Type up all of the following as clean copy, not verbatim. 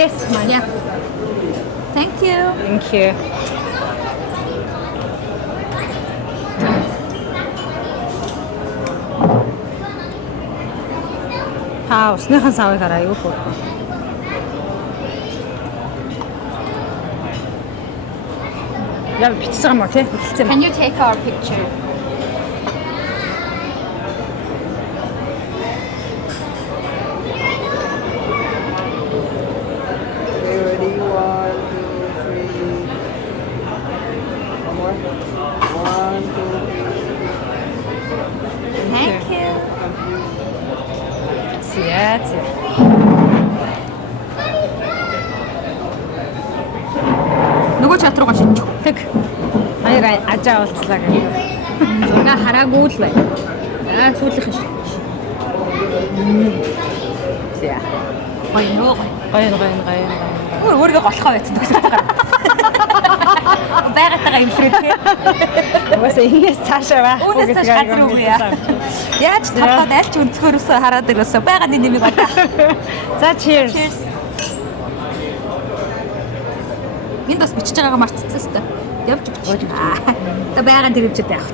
Yes, ma'am. Yeah. Thank you. Thank you. Усныхан савыг хараа юу хөө. Яа бичиж байгаа юм уу тий? Хэлсэн юм. Can you take our picture? Ready? 1, 2, 3. One more. 1, 2, 3. Thank you. Яа. Нөгөө чат руугаа шинжих. Тэг. Хоёр ажаа уулзлаа гэх. Зурга хараагүй л байна. Сүүлийнх нь шүү. Яа. Гоё. Өөрийгөө голхоо байцсан гэсэн үг. Байгатайгаа имлрээ тий. Угаасаа инээс цаашаа байх. Үүнээс цааш газар үгүй яа. Яаж толгойд аль ч өнцгөрөөсөө хараад ирээсээ байгааны нэмийг одоо. За cheers. Энд бас бичиж байгаагаа мартчихсан өстой. Явж өгч. Одоо байгаан тэрвчээд байх.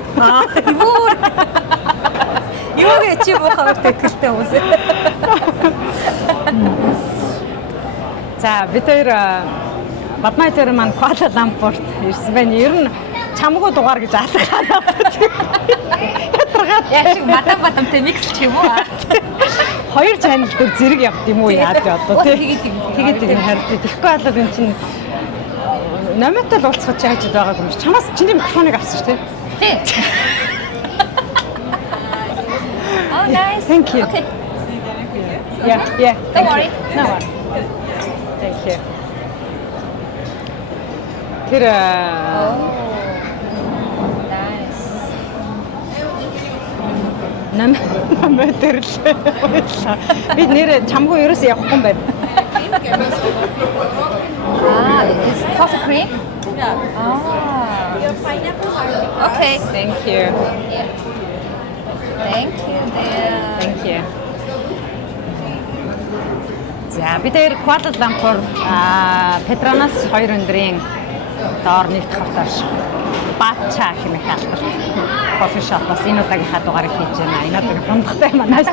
Бүр. Юу гэж чи бохоо тэтгэлтэй хүмүүсээ. За бид хоёр Бадмай дээр маань Куала Лампурт ирсэн байна. Ер нь чамгүй дугаар гэж алгаа. Яа шиг бадам микс ч юм уу. Хоёр чанал дээр зэрэг явд юм уу яад одоо тий. Тэгээд хард. Тэгэхгүй болоод эн чинь номитой л уулзах чааж байгааг юм. Чамаас чиний микрофоныг авсан шүү тий. Oh nice. Thank you. Okay. Yeah. Don't worry. No worry. Thank you. Тэр Nice. намайг бид нэр чамгүй ерөөсөө явахгүй юм байна. It's coffee cream? Yeah. Your pineapple margarita. Okay. Thank you. Yeah. Thank you. Thank you. За бид хоёр Куала Лампур Петронас 2 өндрийн доор нэгдэх хотоос Бача хэмээх алдарт кофе шопоос энэ удаагийнхаа дугаарыг хийж байна. Энэ удаагийн фондохтой манайс.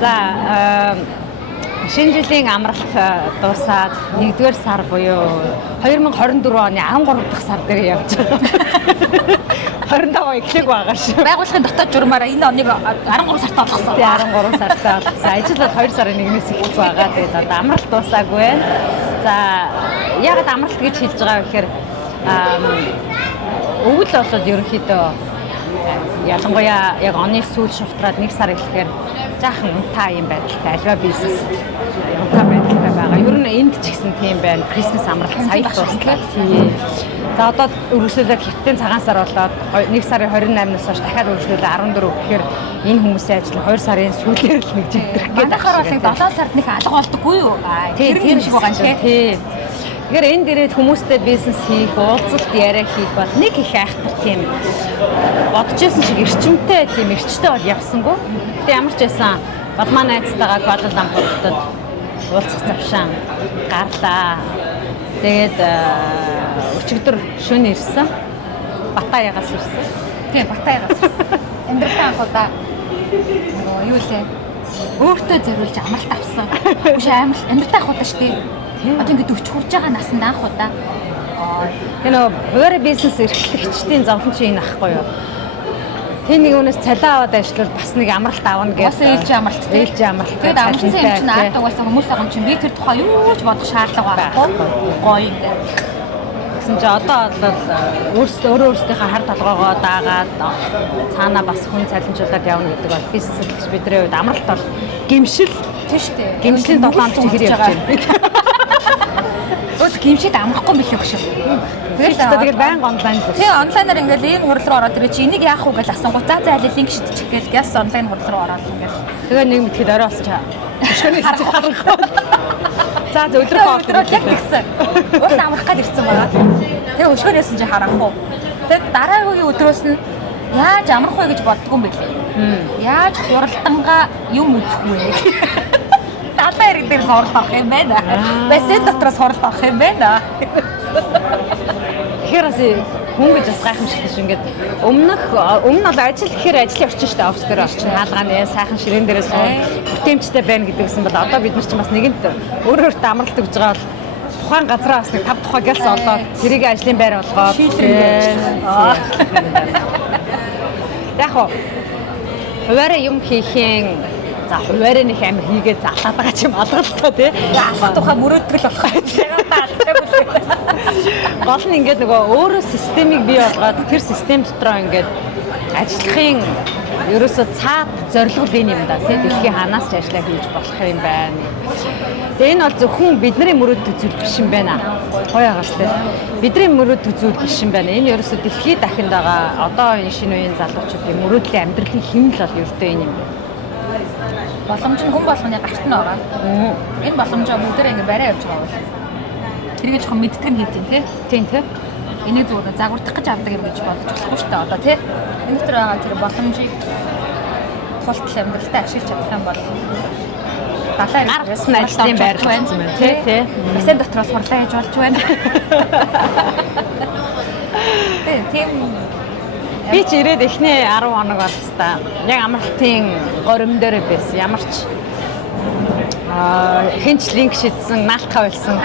За шинэ жилийн амралт дуусаад 1-р сар буюу 2024 оны 13 дахь сар дээр явж байгаа. 25 эхлэх байгаа шүү. Байгууллагын дотоод журмаараа энэ оныг 13 сартаа болгосон. Тий 13 сартаа болгосон. Ажил бол 2 сарын 1-ээс эхэлж байгаа. Тэгээд одоо амралт дуусаагүй байна. За ягаад амралт гэж хэлж байгаа вэ гэхээр өвөл болоод ерөнхийдөө ялангуяа яг оны сүүл шуфтраад 1 сар эхлэхээр жаахан унтаа юм байдалтай альва бизнес унтаа байдалтай байгаа. Ер нь энд ч гэсэн тийм байна. Крисмас амралт сая дуусна. Тий. За одоо үргэлжлүүлээд хятадын цагаан сар болоод 1 сарын 28-наас хойш дахиад үргэлжлүүлээ 14 гэхээр энэ хүмүүсийн ажил 2 сарын сүүлээр л нэг жигдэрх гээд байна. Манайхаар бол 7 сард нэг алга болдоггүй юу? Тэр юм шиг байгаа юм тий. Тэгэхээр энд ирээд хүмүүстэй бизнес хийх, уулзалт яриа хийх бол нэг их айхтар тийм бодож байсан шиг эрчимтэй тийм эрчтэй бол явсангүй. Гэтэ ямар ч байсан Бадмаа найзтайгаа Куала Лампуртад уулзах завшаан гарлаа. Тэгээд өчигдөр шөнө ирсэн. Батаягаас ирсэн. Тийм, Батаягаас. Амьдралтай анхудаа юу лээ? Өөртөө зориулж амралт авсан. Үгүй амьдралтай анхудаа шүү дээ. Одоо ингэ 40 хүрж байгаа насанд анхудаа. Энэ өөрөө бизнес эрхлэгчдийн зовлон чинь энэ ахгүй юу? Тэ нэг өнөөс цалиа аваад ажиллавал бас нэг амралт аавна гэж. Бас ээлж амралт. Ээлж амралт. Тэгээд амралтын юм чинь ард угаасаа хүмүүс байгаа юм чинь би тэр тухай юу ч бодох шаардлага байхгүй. Гоё юм дээ. Гэсэн чи одоо бол өөрөөсийнхөө хар толгоогоо даагаад цаанаа бас хүн цалинжуулаад явна гэдэг бол бизнес эрхлэгч бидний хувьд амралт бол гэмшил Тийм шүү дээ. Гэмшлийн 7 хоног чинь хэрэг явж байна. Өөс гэмшид амрахгүй билээ хөшөө. Тэгээд байнга онлайн л. Тий, онлайнаар ингээл ийм хурал руу ороод ирээ чи энийг яах вэ гэж асуунгууд за аль линк шидчих гээл гяс онлайн хурал руу ороод ингээл. Тэгээ нэг мэтгэд орой болсон чаа. Өшөөнөөс чи харахгүй. За өдрөө яг тэгсэн. Уул амрах гээд ирсэн байгаа. Тэгээ өшөөнөөс чи харахгүй. Тэгээд дараагийн өдрөөс нь Яаж амрах вэ гэж боддгоо юм бэлээ. Яаж хуралдангаа юм үзэх вэ? Далаа иргэн дээр сурал авах юм байна. Бассейн дотроос сурал авах юм байна. Тэгэхээр бас хүн гэж бас гайхамшигтай шүү. Ингээд өмнө нь бол ажил гэхээр ажлын орчин шүү дээ. Офс дээр орчин хаалгааны сайхан ширээн дээрээ суун бүтээмжтэй байна гэдэгсэн бол одоо бид нар ч бас нэгэнт өөрөөртөө амралт өгж байгаа бол тухайн газраа бас нэг 5 тухай гэлс олоод тэрийг ажлын байр болгоод яг хоо хуваараа юм хийхин за хуваараа нэг амир хийгээд залаад байгаа ч юм алгалтаа тий. Алхах тухай мөрөөдгөл болох юм. Гол нь ингээд нөгөө өөрөө системийг бий болгоод тэр систем дотроо ингээд ажиллахын ерөөсөө цаад зорилго бий юм да тий. Дэлхийн ханаас ч ажиллаа хийж болох юм байна. Тэгээ энэ бол зөвхөн бидний мөрөөддөг зүйл биш юм байна. Гоё агаас тий. Бидний мөрөөддөг зүйл биш юм байна. Энэ ерөөсөө дэлхийд дахинд байгаа одоо энэ шинэ үеийн залуучуудын мөрөөдлийн амьдралын хэмнэл бол ердөө энэ юм. Боломж нь хүн болгоны гарт нь байгаа. Энэ боломжоо бүгдээ ингэ барай явж байгаа бол. Тэргээ жоохон мэддэг нь хийдин тий. Тийм тий. Энийг зүгээр загвардах гэж авдаг юм гэж бодож болохгүй шүү дээ одоо тий. Энэ дотор байгаа тэр боломжийг тултал амьдралдаа ашиглаж чадах юм бол далайн гаргасан ажлын байр байна тий. Бассейн дотроос хурлаа хийж болж байна. Тийм би ч ирээд эхний 10 хоног болстой. Яг амралтын горимн дээр байсан. Ямар ч хинч линк шидсэн, наалтхаа болсон.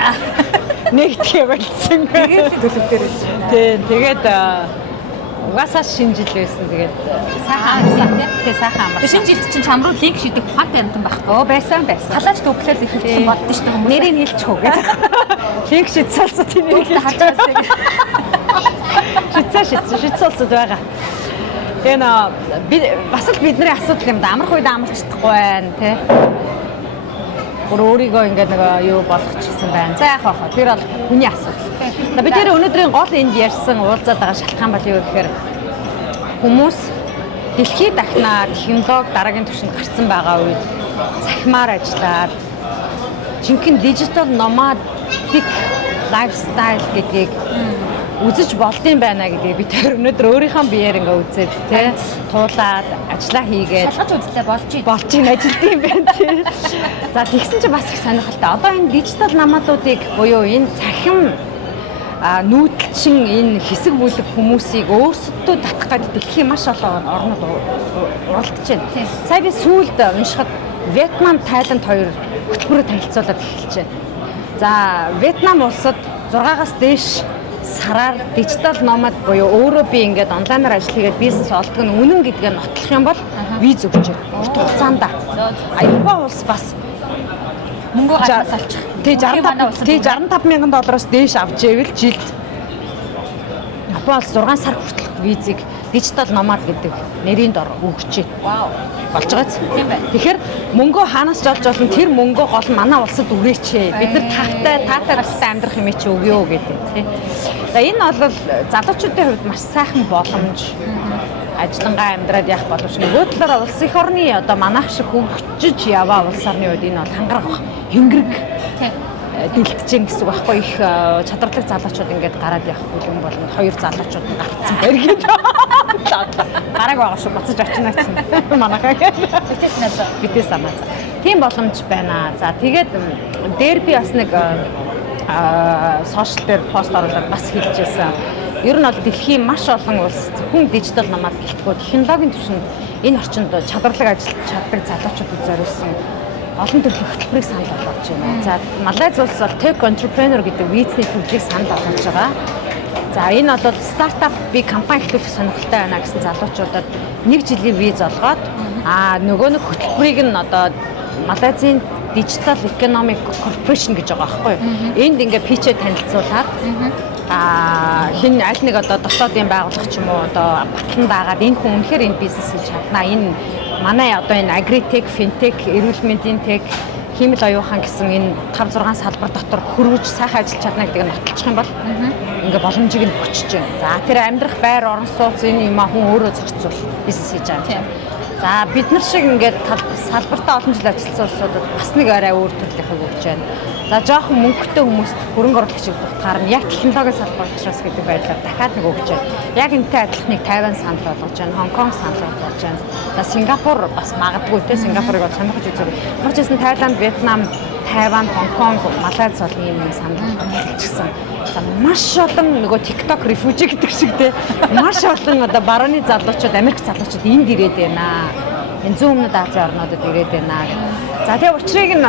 Нэгтгэе болсон. тэгээд төлөв дээр байсан. Тийм, тэгээд угаасаа шинэ жил байсан. Тэгээд сайхан амарсан тий, сайхан амарсан. Шинэ жилд чинь чам руу линк шидэх ухаантай амтан байхгүй. Байсан. Халаач төвлөл ихэлсэн боддоо шүү дээ хүмүүс. Нэрийг хэлчих үү гэж. Линк шидсэлсэн тийм нэрийг хэлчихсэн. Шидсэлсэд байгаа. Тэгээ би бас л бидний асуудал юм да. Амрах үед амарч чадахгүй байна тий. Өөрийгөө ингээд нэг юу болгочихсон байна. За яах вэ? Тэр бол хүний асуудал. За бид тэр өнөөдрийн гол энд ярьсан уулзаад байгаа шалтгаан бол юу гэхээр хүмүүс дэлхийд дахнаа технологи дараагийн түвшинд гарсан байгаа үед захимаар ажиллаад жинхэнэ дижитал номадик лайфстайл гэдгийг үзэж болдсон байна гэдгийг би тэр өнөөдөр өөрийнхөө биеэр ингээ үзээд тий туулаад ажиллаа хийгээд шалгаж үзлээ болж ийн ажилт юм байна тий. За тэгсэн чинь бас их сонирхолтой. Одоо энэ дижитал намаадуудыг буюу энэ цахим нүүдэлчин энэ хэсэг бүлэг хүмүүсийг өөрсдөө татах гэдэг дэлхийн маш олон орнууд уралдаж байна. Сая би сүүлд уншихад Вьетнам, Тайланд хоёр хөтөлбөрөөр танилцуулаад эхэлж байна. За Вьетнам улсад 6-аас дээш сараар дижитал номад буюу өөрөө би ингээд онлайнаар ажил хийгээд бизнес олдог нь үнэн гэдгээ нотлох юм бол виз өгч байна. Урт хугацаанд. Япон улс бас мөнгө гаднаас олчих. Тий 65 мянган доллароос дээш авч ивэл жилд Япон улс 6 сар хүртэлх визийг дижитал номад гэдэг нэрийн дор өгч байна. Вау. Болж байгааз. Тийм байна. Тэгэхээр мөнгөө хаанаас ч олж болно тэр мөнгөө гол манай улсад өрөөч. Бид нар таатай амьдрах юм чи өгөө гэдэг тий. За энэ бол залуучуудын хувьд маш сайхан боломж. Ажиллангаа амьдраад явах боломж. Нөгөө талаараа улс их орны одоо манайх шиг хөгжиж яваа улс орны үед энэ бол хангарах хэнгэрэг дэлтжин гэсэн үг байхгүй их чадвартай залуучууд ингээд гараад явах бүлэм болно. Хоёр залуучууд гарцсан байр гэдэг. Гараг байгаа шүү буцаж очино гэсэн. Манайхаа битээ санаа. Тийм боломж байна. За тэгээд дээр би бас нэг сошиал дээр пост оруулаад бас хэлчихсэн. Ер нь бол дэлхийн маш олон улс зөвхөн дижитал намаад гэлтгөө технологийн түвшинд энэ орчинд чадварлаг ажиллаж чаддаг залуучуудад зориулсан олон төрлийн хөтөлбөрийг санал болгож байна. За Малайз улс бол Tech Entrepreneur гэдэг визний төлөвлөгөөг санал болгож байгаа. За энэ бол стартап би компани эхлүүлэх сонирхолтой байна гэсэн залуучуудад 1 жилийн виз олгоод нөгөө нэг хөтөлбөрийг нь одоо Малайзын Digital Economic Corporation гэж байгаа байхгүй юу? Энд ингээ пичээ танилцуулаад хин аль нэг одоо дотоодын байгууллага ч юм уу одоо батлан дагаад энэ хүн үнэхээр энэ бизнес хийж чадна. Энэ манай одоо энэ агритек, финтек, эрүүл мэндийн тек, хиймэл оюухан гэсэн энэ 5-6 салбар дотор хөрвөж сайхан ажиллаж чадна гэдгийг нотолчих юм бол ингээ боломжийг нь өгч чинь. За тэр амьдрах байр орон сууц энэ юм хүн өөрөө зохицуул бизнес хийж байгаа. За бид нар шиг ингээд салбартаа олон жил ажилласан улсуудад бас нэг арай өөр төрлийнхийг өгч байна. За жоохон мөнгөтэй хүмүүст хөрөнгө оруулагчид дутгаар нь яг технологийн салбар учраас гэдэг байдлаар дахиад нэг өгч байна. Яг энэтэй адилхныг Тайван санал болгож байна, Хонконг санал болгож байна. За Сингапур бас магадгүй те Сингапурыг бол сонирхож үзэх. Хурцсан Тайланд, Вьетнам, Тайван, Хонконг, Малайз бол ийм санал болгочихсон. За маш олон нөгөө TikTok refugee гэдэг шиг те маш олон одоо барууны залуучууд, Америк залуучууд энд ирээд байна. Энэ зүүн өмнөд Азийн орнуудад ирээд байна. За тэгээ учрыг нь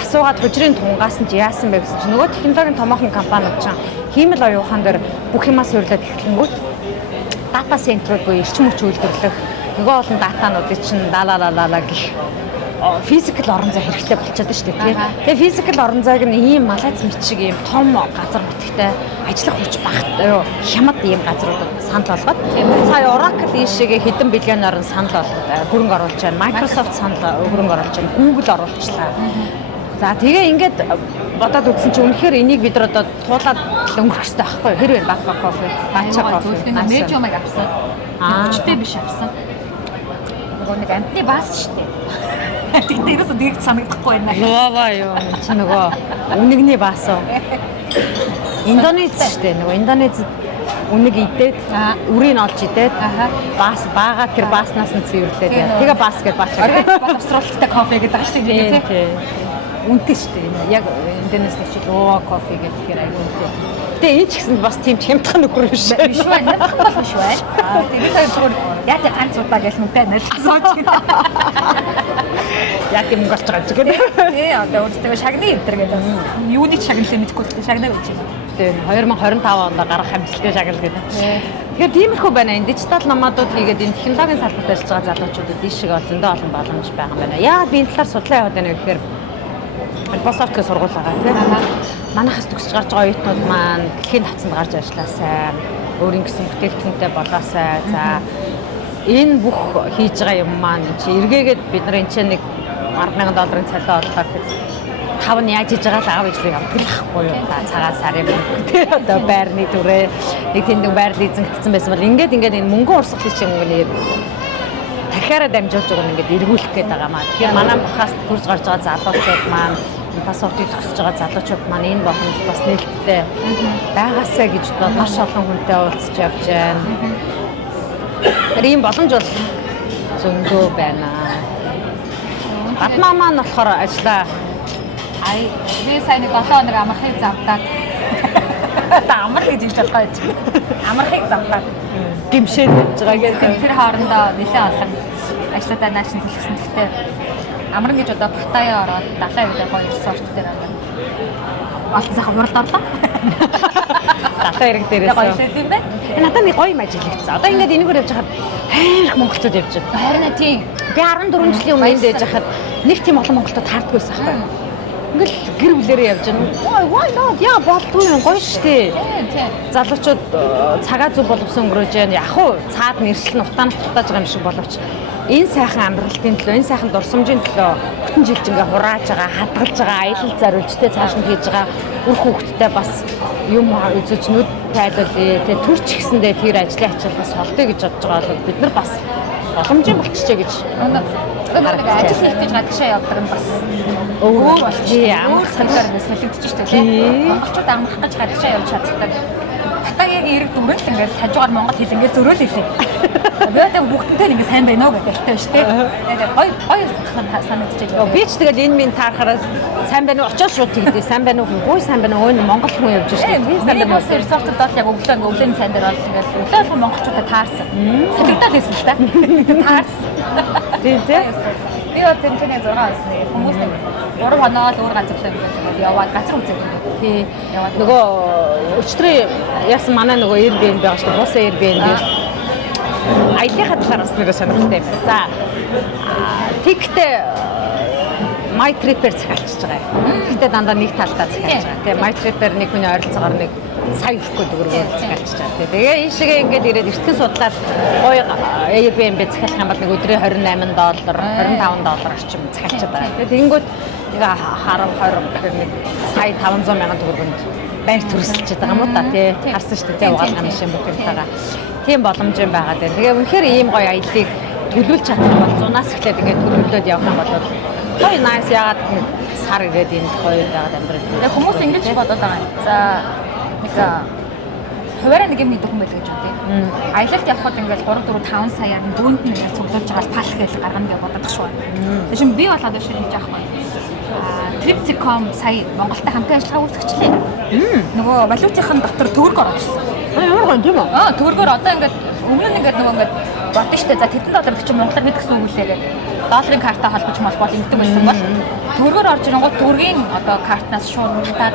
асуугаад хужирын тунгаас нь яасан бэ гэсэн чинь нөгөө технологийн томоохон компаниуд чинь хиймэл оюухан дээр бүх юмаа суйрлаад эхлэнгүүт дата центрүүд буюу эрчим хүч үйлдвэрлэх нөгөө олон датануудыг чинь лалалалала гэх физикал орон зай хэрэгтэй болчиход шүү дээ тийм. Тэгээ физикал орон зайг нь ийм Малайз мэт шиг ийм том газар нутагтай ажиллах хүч багт хямд ийм газруудад санал болгоод сая Oracle ийшээгээ хэдэн биллион орн санал болгоод хөрөнгө оруулж байна. Microsoft санал хөрөнгө оруулж байна. Google оруулчлаа. За тэгээ ингээд бодоод үзсэн чинь үнэхээр энийг бид нар одоо туулаад өнгөрөх хэрэгтэй байхгүй юу? Хэрвээ Bacca Coffee, Matcha Coffee, Medium-ыг авсан. Хүчтэй биш авсан. Нөгөө нэг амтны баас шүү дээ. Тэгтээ ерөөсөө дийгч санагдахгүй байна. Нөгөө юу чи нөгөө үнэгний баас уу? Индонез шүү дээ. Нөгөө Индонезд үнэг идээд үрийг олж идээд баас баага тэр бааснаас нь цэвэрлээд тэгээ баас гэж баачаа. Австралитай кофе гэдэг ааш тийм тийм. Үнэтэй шүү дээ. Яг Индонезд ч лоо кофе гэхээр аюу үнэтэй. Гэтэ энэ ч гэсэн бас тийм хямдхан нөхөр биш. Биш байна. Биш байна. Тэгээд хоёр зүгээр яг ганц удаа гэж нүдэ нэлсооч. Яг юм болж байгаа ч гэдэг. Тий, одоо өөртөө шагны энэ гэдэг. Юуны шагналыг мэдэхгүй л шагнаа гэж байна. Тийм 2025 онд гарах амжилттай шагнал гэдэг. Тэгэхээр тиймэрхүү байна. Энэ дижитал номуудууд хийгээд энэ технологийн салбарт ажиллаж байгаа залуучуудад ийш шиг зөндөө олон боломж байгаа юм байна. Яагаад би энэ талаар судлаа яваад байна вэ гэхээр Microsoft-ийн сургууль байгаа тийм. Манайхаас төгсөж гарч байгаа оюутнууд маань дэлхийн тавцанд гарч ажилласаа, өөрийн гэсэн бүтээгдэхүүнтэй болоосаа. За энэ бүх хийж байгаа юм маань чи эргээгээд бид нар энэ чинь нэг $10,000 цалин орлохоор 5 нь яаж хийж байгаа л аав ижлийг авдаг л ахгүй юу? За цагаан сарын мөнгө тийм одоо байрны түрээ нэг тэндэн байрлал эзэмдсэн байсан бол ингээд энэ мөнгөн урсгалын чинь мөнгөний дахиараа дамжуулж байгаа нь ингээд эргүүлэх гээд байгаа маа. Тэгэхээр манай бахаас төрж гарч байгаа залуучууд маань Microsoft-ийг төгсөж байгаа залуучууд маань энэ боломж бас нээлттэй байгаасаа гэж маш олон хүнтэй уулзч явж байна. Тэр ийм боломж бол зөндөө байна. Гадмаа маань болохоор ажиллаа. Би сайн нэг 7 хоног амархыг завдаад. Одоо амар гэж хэлж болохоо юм. Амархыг завдаад Гимшээд явж байгаа гэдэг. Тэр хоорондоо нэлээд олон ажлуудаа нааш нь хэлсэн. Гэхдээ амран гэж одоо Батаяа ороод 70 хувиар гоё ресорт дээр ингээд олд сайхан хуралд орлоо. 70 хэрэг дээрээс. Гоё тийм бэ? Надад нэг гоё юм ажиллагдсан. Одоо ингээд энэгээр явж хахад хайрх монголчууд явж байна. Харин тийм. Би 14 жилийн өмнө энд байж хахад нэг тийм олон монголчууд таардаггүйсэн байхгүй. Ингээл гэр бүлээрээ явж байгаа. Why not? Яа болдгүй юм гоё штэ. Тийм. Залуучууд цагаа зүг боловсон өнгөрөөж байна. Яг уу цаад нэршил нь утаанаас тутааж байгаа юм шиг боловч энэ сайхан амьдралтын төлөө, энэ сайхан дурсамжийн төлөө бүтэн жилч ингээ хурааж байгаа, хадгалж байгаа, аялал зориулжтэй цааш нь хийж байгаа үр хүүхдтэй бас юм үзэж нүд тайлуулъя. Тэгээ төрч гисэндээ тэр ажлын ачаалаас холдъё гэж бодож байгаа бол бид нар бас боломжийн болчихжээ гэж. Нэг ажил хийх гэж гадаашаа явдаг нь бас өөр болчих. Амар санаар ингэ солигдчих шүү дээ. Монголчууд амрах гэж гадаашаа явж чаддаг. Батаягийн эрэг дүрэл ингээд хажуугаар монгол хэл ингээд зөрөөл хэлээ. Би одоо бүгднтэй ингэ сайн байна уу гэдэг хэлтэй шүү дээ. Тэгээд гоё санагдчихэв. Би ч тэгэл энэ минь таарахаар сайн байна уу очоод шууд тэгдээ сайн байна уу гой сайн байна уу монгол хүн явж шүү дээ. Тийм сайн байна уу ресортод бол яг өглөөний сайн дээр бол ингээд өглөөлөх монголчуудад таарсан. Солигдоод байсан л та. Таарсан. Тийм тийм. Би одоо тэнцэнэ 6 насны хүмүүс нэг 3 хоноо л өөр газар руу ингээд яваад газар үзээд байна. Тий. Нөгөө өчтөрийн яасан манай нөгөө Airbnb байгаа шүү дээ. Бус Airbnb. Аяллахад талаар бас нэг сонирхолтой юм. За. Тэгтээ My Trip-ээр захиалчихж байгаа юм. Тэгтээ дандаа нэг талдаа захиалж байгаа. Тэгээ My Trip-ээр нэг хүний ойролцоогоор нэг сая өгөхгүй төгрөгөөр захиалчихж байгаа. Тэгээ ийшээгээ ингээд ирээд эртхэн судлаад гоё Airbnb захиалах юм бол нэг өдрийн $28, $25 орчим захиалчихад байгаа. Тэгээ тэгэнгүүт нэг 10-20 гэхээр нэг сая 500 мянган төгрөгөнд байр төрөлсөлж байгаа юм уу та тий харсан шүү дээ угаалгын машин бүхэлтэйгээ тийм боломж юм байгаа дээ. Тэгээ үнэхээр ийм гоё аяллыг төлөвлөж чадах бол 100-аас эхлээд ингээд төлөвлөд явах юм бол гоё nice яагаад сар ирээд энд гоё байгаад амьдрал. Тэгээ хүмүүс ингэж бодоод байгаа юм. За нэг хуваараа нэг юм идэх юм байдаг гэж үү. Аялалд явхад ингээд 3 4 5 саяар дүүнд нь ингээд цуглуулж байгаа палх гэж гаргана гэж бодоод шүү. Тэгээ шин би болоод өшөө хийж байгаа юм. Trip.com сая Монголтой хамтан ажиллагаа үүсгэжлээ. Нөгөө валютын дотор төгрөг орж ирсэн. Ямар гоё тийм үү? Төгрөгөөр одоо ингээд өмнө нь ингээд нөгөө ингээд бодсон штэ. За тэдэн доллар чи монголоор хэд гэсэн үг үлээ гэдэг. Долларын картаа холбож молбол ингэдэг байсан бол төгрөгөөр орж ирэнгүүт төгрөгийн одоо картнаас шууд татаад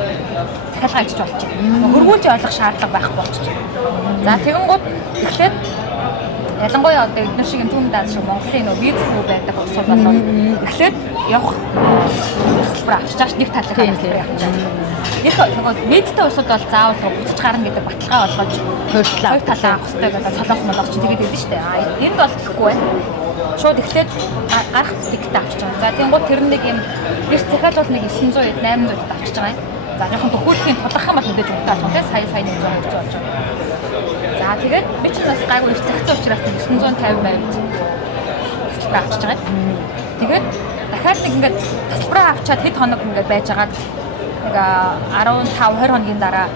захиалга хийж болчих. Хөргүүлж ойлгох шаардлага байхгүй болчих. За тэгэнгүүт эхлээд ялангуяа одоо эдгээр шиг юм даа шиг Монголын нөө виз хүү байдаг улсууд болоод эхлээд явах хэлбэр авчиж байгаа ш нэг талын хэлбэр авчиж байгаа. Их нөгөө визтэй улсууд бол заавал буцаж гарна гэдэг баталгаа болгож хоёр талаа авах хэрэгтэй гэдэг цолоос молгоч тэгээд байдаг штэ. Энд бол тэгэхгүй байна. Шууд эхлээд гарах тикет авчиж байгаа. За тэгэнгүүт тэр нэг юм их захиал бол нэг 900 800 авчиж байгаа юм. За яг нь төхөөлхийн тулах юм бол мэдээж өгдөг байна тийм сая 100 болж байгаа. За тэгээд би ч бас гайгүй их цагцсан учраас 950 байвд тасалбар авчиж байгаа. Тэгээд дахиад нэг ингээд тасалбараа авчаад хэд хоног ингээд байжгаад нэг 15 20 хоногийн дараа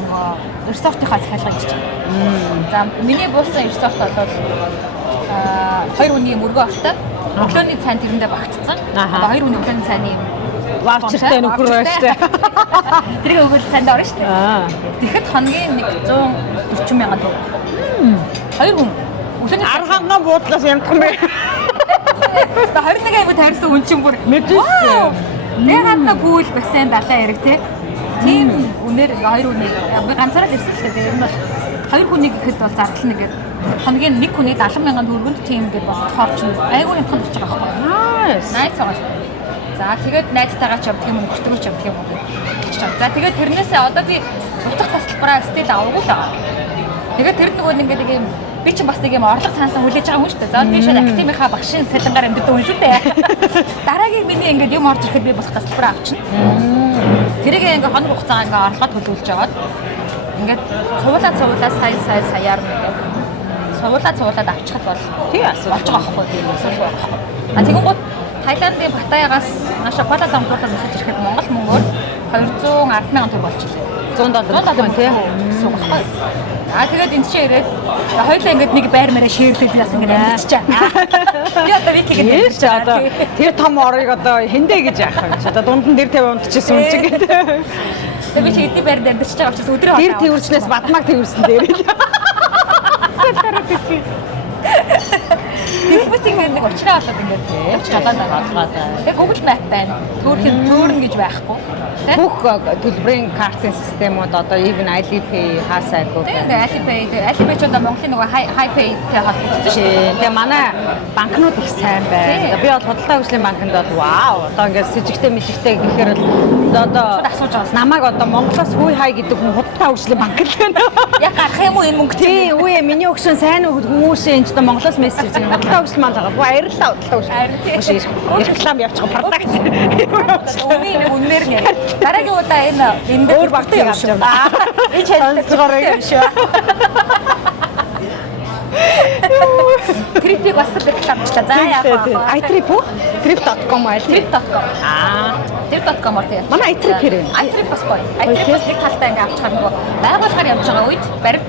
нөгөө ресортынхаа захиалга хийж байгаа. За миний буусан ресорт болоод 2 өдрийн мөргөө ортой өглөөний цайн тэрэндээ багтцсан. Одоо 2 өдрийн өглөөний цайны ваучертай нөхөр байна штэ. Тэрийг өгөл цанд орно штэ. Тэгэхэд хоногийн 140 мянган төгрөг. 2 хүн. Өглөөний Арханган буудлаас ямдах юм бэ? 21 аймаг тарьсан хүн чинь бүр мэдээгүй. Нэг хандна пүүл бассейн далаа яриг те. Тийм үнээр 2 хүнийг би ганцаараа ирсэн л дээ. Энэ бол 2 хүнийг ихэд бол зардал нэг хоногийн нэг хүнийг 70 мянган төгрөгөнд тийм гэж болохоор чинь айгүй хямдхан болчих байгаа байхгүй. Найс байгаа шүү. За тэгээд найзтайгаа ч явдаг юм уу, хөтгөөч явдаг юм уу гэж байна. За тэгээд тэрнээсээ одоо би утга тасалбараа стил аваагүй л байгаа. Тэгээд тэр нөгөө нэг юм би ч бас нэг юм орлого цаансан хүлээж байгаа хүн шүү дээ. За би шал академийнхаа багшийн цалингаар амьддаг хүн шүү дээ. Дараагийн миний ингээд юм орж ирэхэд би бас тасалбараа авчихна. Тэрийг ингээд хоног хугацаагаа ингээд орлогоо төлөвлөж аваад ингээд цувуулаа саяар ингээд цувуулаад авчихад бол тий асуудал болж байгаа байхгүй тийм асуудал байхгүй. А тэгэнгүүт Тайландын Паттаяагаас наашаа Куала Лумпуртаа нисэж ирэхэд Монгол мөнгөөр 210 мянган төгрөг болчихлоо. $100 тий. А тэгээд энэ чинь ирээд хоёулаа ингээд нэг байр мэрэ шеэрлээд бас ингээд амьдчихаа. Би одоо викигээд ярьж одоо тэр том орыг одоо хэндэ гэж яах юм чи одоо дунд нь дэр 50 унтчихсан юм чи гэдэг. Тэгээд би чи эдний байр дээр амьдчихж байгаа учраас өдрөө дэр тэрвэрснээс бадмаг тэрвэрсэн дээр. Тэгвэл ингээд нэг уучраа болоод ингээд яваад байгаа. Тэгээ Google Map байна. Төөрн гэж байхгүй. Бүх төлбөрийн картын системүүд одоо even Alipay хаасайгүй. Тэгээ Alipay ч одоо Монголын нөгөө HiPay-тэй холбогдсон шүү. Тэгээ манай банкнууд их сайн байна. Би бол худалдаа хөгжлийн банкнд бол вау одоо ингээд сэжигтэй мэжигтэй гэхээр л одоо асууж байгаа. Намайг одоо Монголоос хүй хай гэдэг хүн худалдаа хөгжлийн банкнд байна. Яг гарах юм уу энэ мөнгө? Тий, үе миний өгшөн сайн уу хүмүүсээ энэ ч одоо Монголоос мессеж ирсэн. Худалдаа хөгжлийн банк байгаа. Баярлалаа худалдаа хөгжлийн. Реклам явуучих продакт. Өмнө үнээр нэ. Дараагийн удаа энэ дээр багтаа явж байна. Энэ хэлцээрээ юм шүү. Трипийг бас рекламчлаа. За яах вэ? iTrip үү? Trip.com аа. Trip.com. Trip.com-оор тийм. Манай iTrip хэрэг. iTrip бас гоё. iTrip бас нэг талтай ингээ авчихаар нөгөө байгууллагаар явж байгаа үед баримт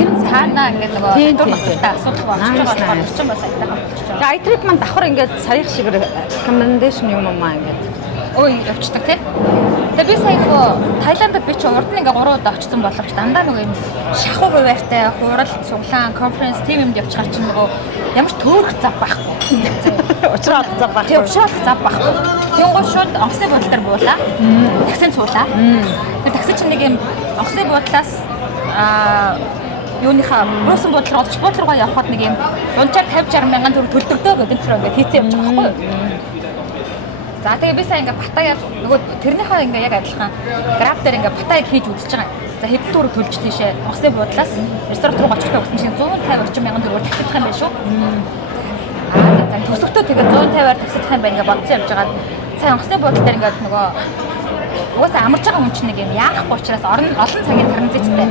тэр цаанаа ингээ нөгөө төвтэй асуудал болчихж байгаа чинь бас айтайхан болчихж байгаа. Тэгээ iTrip маань давхар ингээд сарих шиг recommendation юм аа ингээд. Ой явчихдаг тийм. Тэгээ би сая нөгөө Таиландд би ч урд нь ингээ 3 удаа очсон боловч дандаа нөгөө юм шахуу хуваартай хурал цуглаан конференц тийм юмд явчихаар чинь нөгөө ямар ч төөрөх зав байхгүй. Учраа зав байхгүй. Тийм учраа зав байхгүй. Тэнгуй шууд онгоцны буудлаар буулаа. Таксинд суулаа. Тэгээ такси чинь нэг юм онгоцны буудлаас юуныхаа буусан буудлаар очих буудлаар явхад нэг юм дунджаар 50-60 мянган төгрөг төлдөгдөө гэдэг нь ингээ хийцээ явж байгаа байхгүй юу? За тэгээ би сая ингээ Паттаяг нөгөө тэрнийхээ ингээ яг адилхан Grab дээр ингээ Паттаяг хийж үзэж байгаа. За хэдэн төгрөг төлж тийшээ онгоцны буудлаас ресторан руу очихдоо гэсэн чинь 150 орчим мянган төгрөг таксидах юм байна шүү. За төсөвтөө тэгээ 150-аар таксидах юм байна ингээ бодсон явж байгаа. Сая онгоцны буудлаар ингээ нөгөө Угаасаа амарч байгаа хүн чинь нэг юм яахгүй учраас олон цагийн тарамзиттай.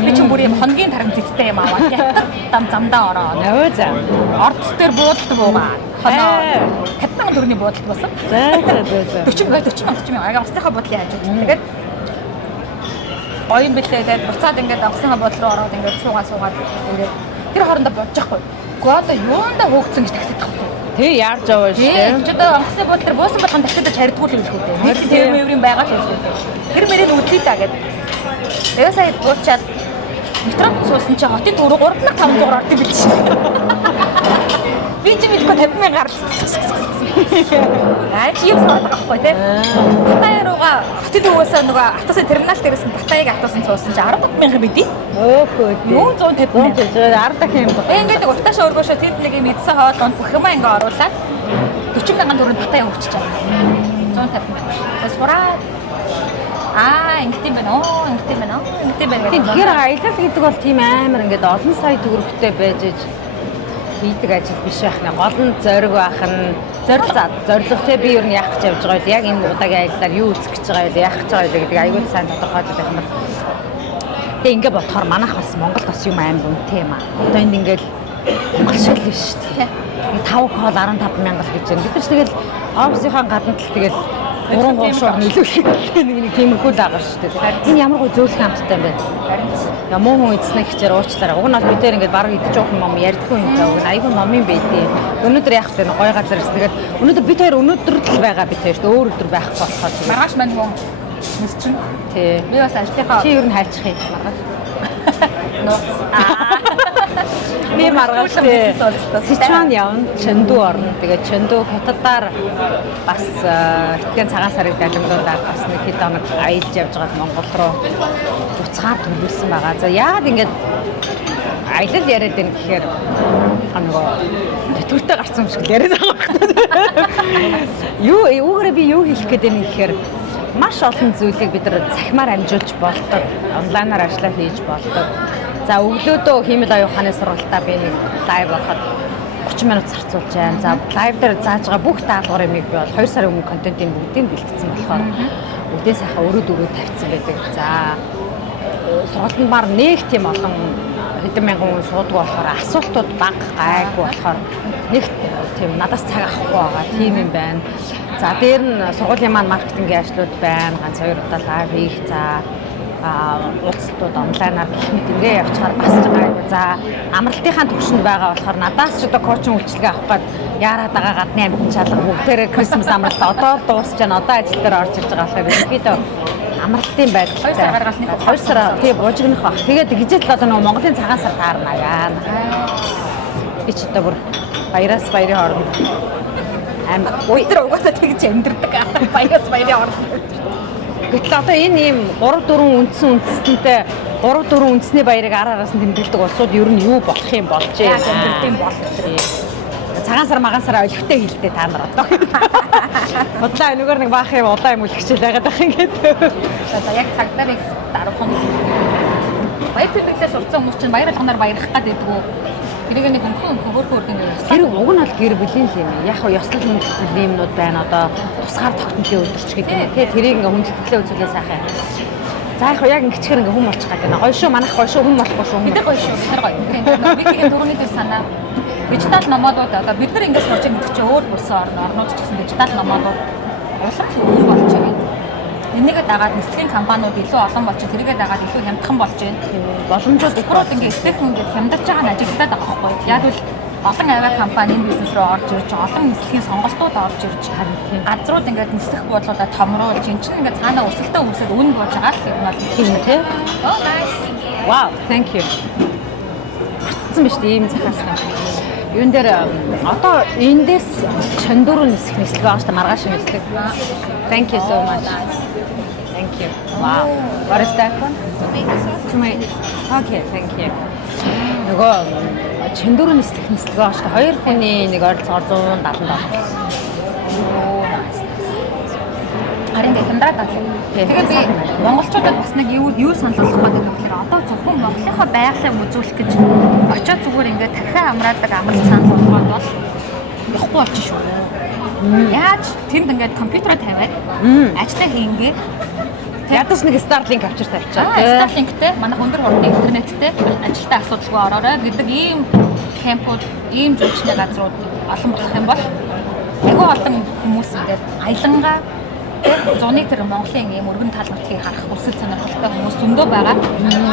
Би чинь бүр юм хоногийн тарамзиттай юм аваад ятар замдаа ороод. Өө за. Ордс дээр буудалд буугаа. Хоноо 50,000 төгрөгийн буудалд басан. За. 40 ага усныхаа буудлын хажууд. Тэгээд оюун бэлээ тэгээд буцаад ингээд авсныхаа буудлын руу ороод ингээд суугаад ингээд тэр хоорондоо бодож байхгүй. Гэхдээ одоо юундаа хөөгцөн гэж таксид тахгүй. Тэг яарч аваа шүү дээ. Чи одоо онгоцны буудлын дээр буусан болгон таксидаж харьдгүй л хэлэхгүй дээ. Нэг тэр мөрийн байгаа л хэлэхгүй. Тэр мөрийг үзье та гэдэг. Тэгээ сая буучаад метрод суусан чи хотын төрөө 3,500-аар орд юм биш. Би чи мэдгүй 50,000 гарсан. Чи юм санаад байхгүй тий. Батай руугаа хотын төвөөсөө нөгөө автосын терминал дээрээс нь Батайг автосын цуусан чи 10,000 бидий. Өөхөө. Юу 150,000. 10 дахин юм байна. Ингээд уртаашаа өргөөшөө тэд нэг юм эдсэн хоол донд бүх юмаа ингээ оруулаад 40,000 төгрөнд Батай өгч чаа. 150,000. Сураад ингэдэм байна. Ингэдэм байна. Тэгэхээр аялал гэдэг бол тийм амар ингээд олон сая төгрөгтэй байж хийдэг ажил биш байх нэ. Гол нь зориг байх нь зоригтой би ер нь яах гэж явж байгаа вэ? Яг энэ удаагийн аяллаар юу үзэх гэж байгаа вэ? Яах гэж байгаа вэ гэдэг аюул сайн тодорхойлох байх юм байна. Тэгээ ингээд бодохоор манайх бас Монголд бас юм амар үнэтэй юм аа. Одоо энд ингээд Монгол шиг л биш шүү дээ. 5 хоол 15,000 гэж байна. Бид ч тэгэл офисынхаа гадна л тэгэл 3 хоошоо нийлүүлэх нэг тиймэрхүү л байгаа шүү дээ. Энэ ямар гоо зөөлхөн амттай юм бэ? Яа муу хүн эзнэ гэчээр уучлаарай. Уг нь бол бид дээр ингээд баг идэж уух юм ярьдгүй юм даа. Айгүй ном юм байдیں۔ Өнөөдөр яах вэ? Гой газар ирсэн. Тэгээд өнөөдөр бид хоёр өнөөдөр л байгаа бид хоёр шүү дээ. Өөр өдөр байхгүй болохоор. Маргааш мань хүн мэс чинь. Тий. Би бас ажлынхаа чи ер нь хайчих юм маргааш. Нууц. Би маргааш Сичуан явна. Чэнду орно. Тэгээд Чэнду хятадаар бас хитгэн цагаан сарыг далимдуулаад бас нэг хэд хоног аялж явж байгаа Монгол руу буцахаар төлөвлөсөн байгаа. За яагаад ингэж аялал яриад байна гэхээр нөгөө төтгөртэй гарсан юм шиг яриад байгаа юм. Юугаар би юу хэлэх гээд байна гэхээр маш олон зүйлийг бид нар цахимаар амжуулж болдог. Онлайнаар ажиллаа хийж болдог. За өглөөдөө хиймэл аюу хааны сургалтаа би нэг лайв байхад 30 минут зарцуулж байна. За лайв дээр зааж байгаа бүх даалгавар юмыг би бол 2 сарын өмнө контентын бүгдийг бэлтгэсэн болохоор бүгдээ сайхан өрөө тавьчихсан байдаг. За сургалтанд маар нэг тийм олон хэдэн мянган хүн суудаг болохоор асуултууд бага гайгүй болохоор нэг тийм надаас цаг авахгүй байгаа тийм юм байна. За дээр нь сургуулийн маань маркетингийн ажлууд байна. Ганц хоёр удаа лайв хийх. За уулзалтууд онлайнаар гэх мэт ингээ явчихаар бас ч гайгүй. За амралтынхаа төвшөнд байгаа болохоор надаас ч одоо коучинг үйлчилгээ авах гээд яарад байгаа гадны амьтан чалга бүгдээрээ Крисмас амралт одоо дуусч байна. Одоо ажил дээр орж ирж байгаа болохоор ерөнхийдөө амралтын байдалтай 2 сар гаргалтны 2 сар тий буужигнах баг. Тэгээд гизэл одоо нөгөө Монголын цагаан сар таарна яа. Би ч одоо бүр баяраас баярын хооронд өдөр угаасаа тэгж амьдэрдэг. Баяраас баярын хооронд. Гэтэл одоо энэ ийм 3-4 үндэстэнтэй 3-4 үндэсний баярыг араас нь тэмдэглэдэг улсууд ер нь юу болох юм болж байна. Амьдэрдэм бол. Цагаан сар магаан сар өлегтэй хилдэ та нар одоо. Бодлоо энэгээр нэг баах юм улаан юм үлгчил байгаад байх ингээд. За яг цагдаар их даруухан. Баяр төлөвлөлтөд сурцсан хүмүүс чинь баяр алганаар баярах гэдэг үү? Тэрийг нэг хөөрхөн юм. Тэр уг нь бол гэр бүлийн юм. Яг нь ёслол хүндэтгэл юмнууд байна. Одоо тусгаар тогтнолын өдөрч гэдэг юм тий. Тэрийг ингээ хүндэтгэлээ үзүүлээ сайхан. За яг ингэчээр ингээ хүм болчих гэдэг. Гоё шүү манайх гоё шүү хүм болохгүй шүү. Бид гоё шүү. Бид нар гоё. Бидний дөрөвний дээр санаа дижитал номуудууд одоо бид нар ингээс болж байгаа чинь өөр бүсэн орнууд ч гэсэн дижитал номуудууд улам их болж байна. Энийгээ дагаад нислэгийн компаниуд илүү олон болж байна. Тэрийгээ дагаад илүү хямдхан болж байна. Боломжууд их ингээд ихэхэн ингээд хямдарч байгаа нь ажиглагдаад байгаа байхгүй. Яг л олон авиа компанийн бизнес рүү орж ирж, олон нислэгийн сонголтууд орж ирж, газрууд ингээд нислэх буудлуудаа томруулж, эн чинь ингээд цаанаа өрсөлдөө үүсээд үн болж байгаа л юм бол тийм тий. Oh nice. Wow, thank you. Батсан биз дээ ийм захаас нь. Юун дээр одоо эндээс Чандүр нислэг байгаа шүү дээ маргааш нислэг. Thank you so much. Thank you. Wow. What is that one? Tomato sauce. Okay, thank you. Нөгөө Чандүр нислэг байгаа шүү дээ. Хоёр хүний нэг ойролцоогоор 177. Харин хямдраад байна. Тэгээд би монголчуудад бас нэг юу санал болгох гэдэг юм гэхээр одоо зөвхөн Монголынхаа байгалыг үзүүлэх гэж очиод зүгээр ингээд тархиа амраадаг амралт санал болгоод бол явахгүй болчих шүү. Яаж тэнд ингээд компьютероо тавиад ажиллаа хийнгээ Ядаж нэг Starlink авчир тавьчаад. Starlink-тэй манай өндөр хурдны интернеттэй ажилтаа асуудалгүй ороорой гэдэг ийм темпод, ийм жүжигчний газрууд олон болох юм бол айгүй олон хүмүүс ингээд аялангаа зуны тэр Монголын ийм өргөн талбартыг харах үсэл сонирхолтой хүмүүс зөндөө байгаа.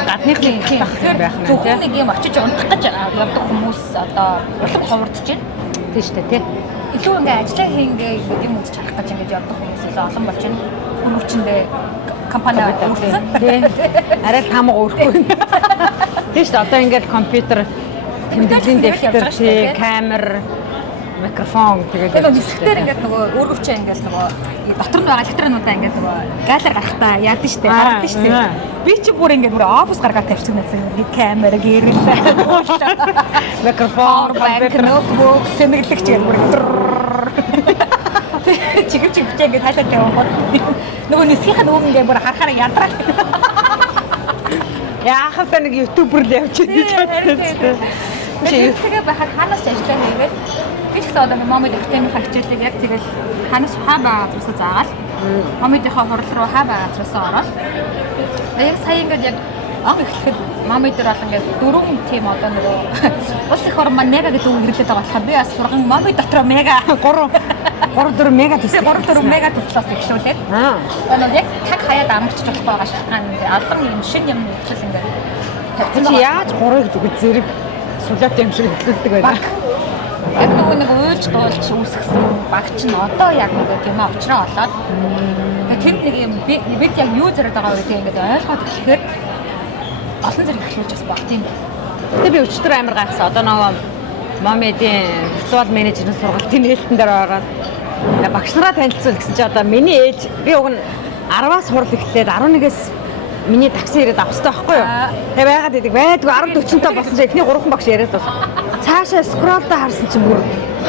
Гадныхны байх нь зөвхөн нэг юм очиж унтах гэж явдаг хүмүүс одоо улам ховордож байна. Тийм шүү дээ тий. Илүү ингээ ажиллаа хийнгээ юм үзэж харах гэж ингэж явдаг хүмүүс илүү олон болж байна. Өрөвчөндөө компани үүрсэн. Арай л хамаг өөрөхгүй. Тийм шүү дээ. Одоо ингээд компьютер тэмдэглэлийн дэвтэр, камер, микрофон тэгээд нисгтэр ингээд нөгөө өөрөвчөө ингээд нөгөө дотор нь байгаа электронуудаа ингээд нөгөө гаалаар гарахтаа яадаг штэ гаргадаг штэ би чи бүр ингээд бүр офис гаргаад тавьчихсан байсан ингээд камер гэрэл микрофон компьютер ноутбук цэнэглэгч гэдэг бүр чигэр ингээд хайлаад яваад нөгөө нисгийнх нь өмнө бүр харахаар ядраа яахав та нэг ютубер л явж байгаа. Тэгээ байхад ханаас ажиллаа хийгээд гэж одоо момод академик хичээлийг яг тэгээд ханаас хаа байгаа газраас заагаад момодынхаа хурал руу хаа байгаа газраас ороод яг сая ингээд яг аг ихэхэд момод дээр бол ингээд дөрвөн тим одоо нөгөө ус их орон мега гэдэг үг нэрлээд байгаа болохоор би бас хурган момод дотор мега 3-4 мега төсөл 3-4 мега төслөөс эхлүүлээд одоо яг таг хаяад амарчж болох байгаа шалтгаан алдан юм шин юм ихэл ингээд тавьчихсан. Яаж 3-ыг зүг зэрэг сулаат юм шиг хэлүүлдэг байна. Яг нэг уйлж дуулж үүсгэсэн багч нь одоо яг нэг тийм очроо болоод тэнд нэг юм бид яг юу зэрэг байгаа вэ гэдэг ингээд ойлгоод ирэхээр олон зэрэг эхлүүлж бас баг тийм. Тэ би өчтөр амар гайхсан. Одоо нөгөө Момедийн виртуал менежерийн сургалтын нээлтэн дээр ороод багш нараа танилцуул гэсэн чи одоо миний ээж би уг нь 10-аас хурал эхлээд 11-ээс миний такси ирээд авах хэрэгтэй байхгүй юу? Тэгээ байгаад идэг байдгүй 10-40 та болсон чи эхний 3 багш яриад бас цаашаа скролдоо харсан чинь бүр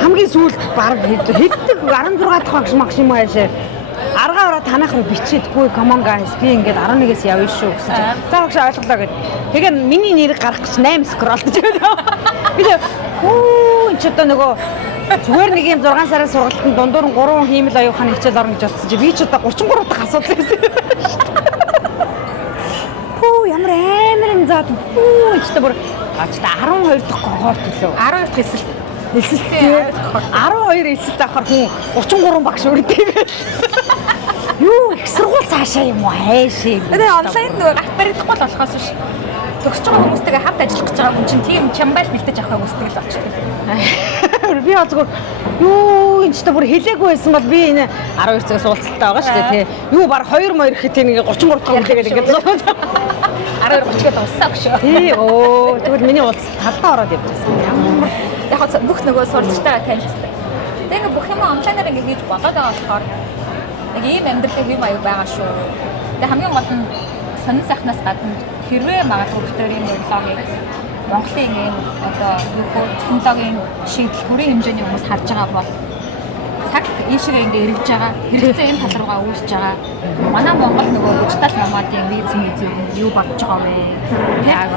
хамгийн сүүлд баг хэддэг 16 дахь багш магш юм аашаа аргаа ороод танах руу бичээдгүй common guys би ингээд 11-ээс явна шүү гэсэн чинь за багш ойлголоо гэд тэгээ миний нэрийг гарах гэж 8 скролдож байгаа. Би энэ ч одоо нөгөө зүгээр нэг юм 6 сарын сургалтанд дундуур нь 3 хиймэл аюуханы хичээл орно гэж бодсон чи би ч одоо 33 дахь асуудал байсан. Ямар амар юм заад ч та бүр 12 дахь когорт төлөө 12 дахь эсэлт 12 эсэлт авахар хүн 33 багш үрдэг. Юу их сургууль цаашаа юм уу хайшээ. Тэгээ онлайн нөгөө гарт баригдахгүй болохоос биш. Төгсөж байгаа хүмүүстэйгээ хамт ажиллах гэж байгаа хүн чинь тийм чамбал бэлдэж авахыг хүсдэг л болчихдог. Би озгоор юу энэ ч та бүр хэлээгүй байсан бол би энэ 12 цагаас уулзалтаа байгаа шүү дээ тий. Юу баг 2 моёр ихэд тийм 33 дахь үлдээгээд ингээд 12:30-д уссаа гэж. Тий оо тэгвэл миний уулзалт талдаа ороод явчихсан. Ямар яг бүх нөгөө сурлагчтайгаа танилцдаг. Тэгээ бүх юм онлайнаар ингээд хийж болоод байгаа болохоор нэг ийм амьдралын хэв маяг байгаа шүү. Тэгээ хамгийн гол нь сонин сайхнаас гадна хэрвээ магадгүй өөрийн урилгыг Монголын ийм одоо юу хөө технологийн шийдэл төрийн хэмжээний хүмүүс харж байгаа бол цаг ийшээ ингээд эргэж байгаа хэрэгцээ энэ тал руугаа үүсэж байгаа. Манай Монгол нөгөө дижитал номадын виз юу бодож байгаа вэ? Яг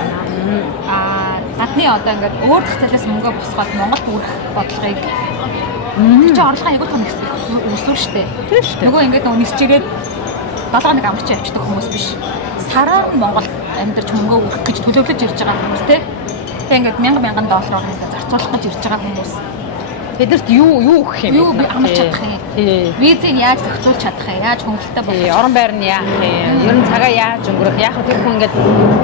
гадны одоо ингээд өөр дэх талаас мөнгө босгоод Монгол бүрэх бодлогыг тэр чинь орлогын айгүй том өсвөр шүү дээ. Тийм шүү дээ. Нөгөө ингээд нөгөө нисчигээд 7 хоног амарч явчихдаг хүмүүс биш. Сараар Монгол амьдарч мөнгө өгөх гэж төлөвлөж ирж байгаа хүмүүс те. Тэгээ ингээд $1000 ингээд зарцуулах гэж ирж байгаа хүмүүс. Тэдэрт юу өгөх юм? Юу би амарч чадах юм? Визийг яаж зохицуулж чадах юм? Яаж хөнгөлөлтөй болох юм? Орон байр нь яах юм? Ер нь цагаа яаж өнгөрөх? Яг тэр хүн ингээд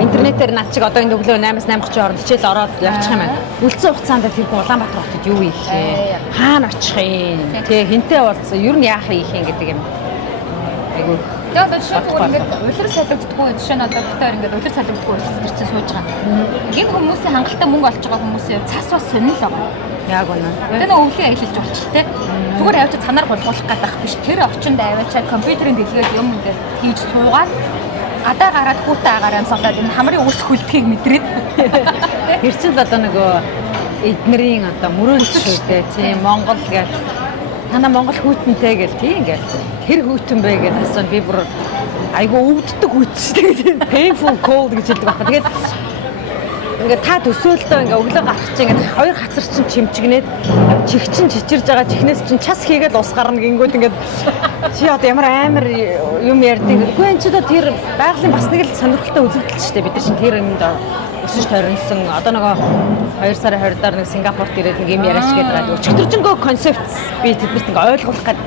интернетээр над чиг одоо энэ өглөө 8-аас 8:30 ороод хичээл ороод явчих юм байна. Үлдсэн хугацаанд тэр хүн Улаанбаатар хотод юу хийх юм? Хаана очих юм? Тэгээ хинтээ уулзсан. Ер нь яах юм гэдэг юм. Айгу. Тэгээд шууд ингээд улир салгиддаггүй жишээ нь одоо битээр ингээд улир салгиддаггүй ирсэн сууж байгаа. Энэ хүмүүсийн хангалттай мөнгө олж байгаа хүмүүсийн цас бас сонирхол байгаа. Яг үнэ. Тэр нэг өвлийн аялалж болчихтой. Зүгээр авчид цанаар болгуулах гэдэг биш. Тэр очинд аваачаад компьютерийн дэлгээд юм ингээд хийж суугаад гадаа гараад хүүтэ агаар амсгалаад энэ хамрын үс хөлдгийг мэдрээд. Тэр чинь одоо нөгөө эднэрийн одоо мөрөөлч шүү дээ. Тийм Монгол гэж танаа Монгол хүүтэнтэй гэл тийм ингээд хэр хүүтэн бэ гэж асууад би бүр айгу өвддөг хүүт шүү дээ. Painful cold гэж хэлдэг байна. Тэгээд ингээд та төсөөлтөө ингээд өглөө гарах чинь ингээд хоёр хацар чинь чимчгнээд чих чинь чичирж байгаа чихнээс чинь час хийгээд ус гарна гингүүд ингээд чи одоо ямар амар юм ярьдаг. Үгүй энэ ч одоо тэр байгалийн бас нэг л сонирхолтой үзэгдэл шүү дээ. Бид нар чинь тэр юмд өсөж тойронсон. Одоо нөгөө 2 сарын 20-аар нэг Сингапурт ирээд нэг юм яриач гээд байгаа. Өчигдөржингөө концепт би тэднэрт ингээ ойлгуулах гээд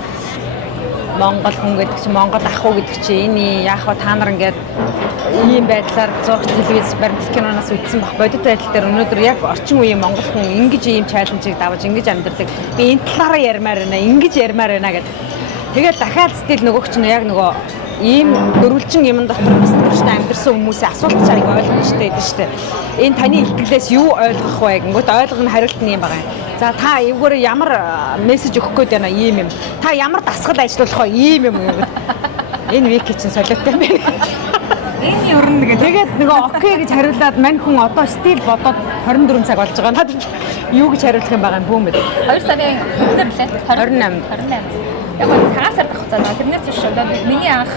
Монгол хүн гэдэг чинь Монгол ах уу гэдэг чинь энэ яах вэ та нар ингээд ийм байдлаар зураг телевиз баримт киноноос үзсэн бах бодит байдал дээр өнөөдөр яг орчин үеийн Монгол хүн ингэж ийм чаленжийг даваж ингэж амьдардаг. Би энэ талаараа ярмаар байна. Ингэж ярмаар байна гэдэг. Тэгээд дахиад стил нөгөөч нь яг нөгөө ийм дөрвөлжин юм дотор бас төрштэй амьдэрсэн хүмүүсийн асуулт чарыг ойлгомжтой байдаг шүү дээ. Энэ таны ихтгэлээс юу ойлгох вэ гингүүт ойлгох хариулт нь юм байгаа юм. За та эвгээр ямар мессеж өгөх гээд байна ийм юм. Та ямар дасгал ажиллуулах вэ ийм юм гингүүт. Энэ вики чинь солиотой юм байна. Энэ ер нь тэгээд нөгөө окей гэж хариулаад мань хүн одоо стил бодоод 24 цаг болж байгаа. Надад юу гэж хариулах юм байгаа юм бүүм бэ? 2 сарын 28. Яг нь цагаан сард авах цаа. Тэрнээс биш одоо миний анх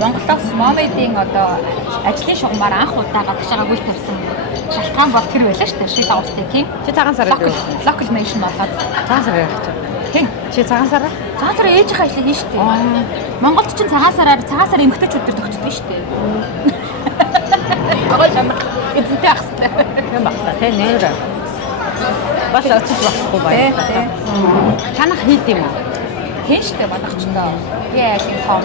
Монголоос Момедийн одоо ажлын шугамаар анх удаа гадагш байгаа гүйл тавьсан шалтгаан бол тэр байлаа шүү дээ. Шил австыгийн. Чи цагаан сард local nation болоод цагаан сар явах гэж. Хин Чи цагаан сараа? цагаан сар ээж хаа ишлээ шүү дээ. Монголд чинь цагаан сар эмэгтэйчүүд төр төгсдөг шүү дээ. Агай шанах эзэнтэй ахстай. Юм багтаа тий нэр. Бас очиж болохгүй байна. Танах хийд юм уу? Хэн штэ манайчдаа. Яалын том.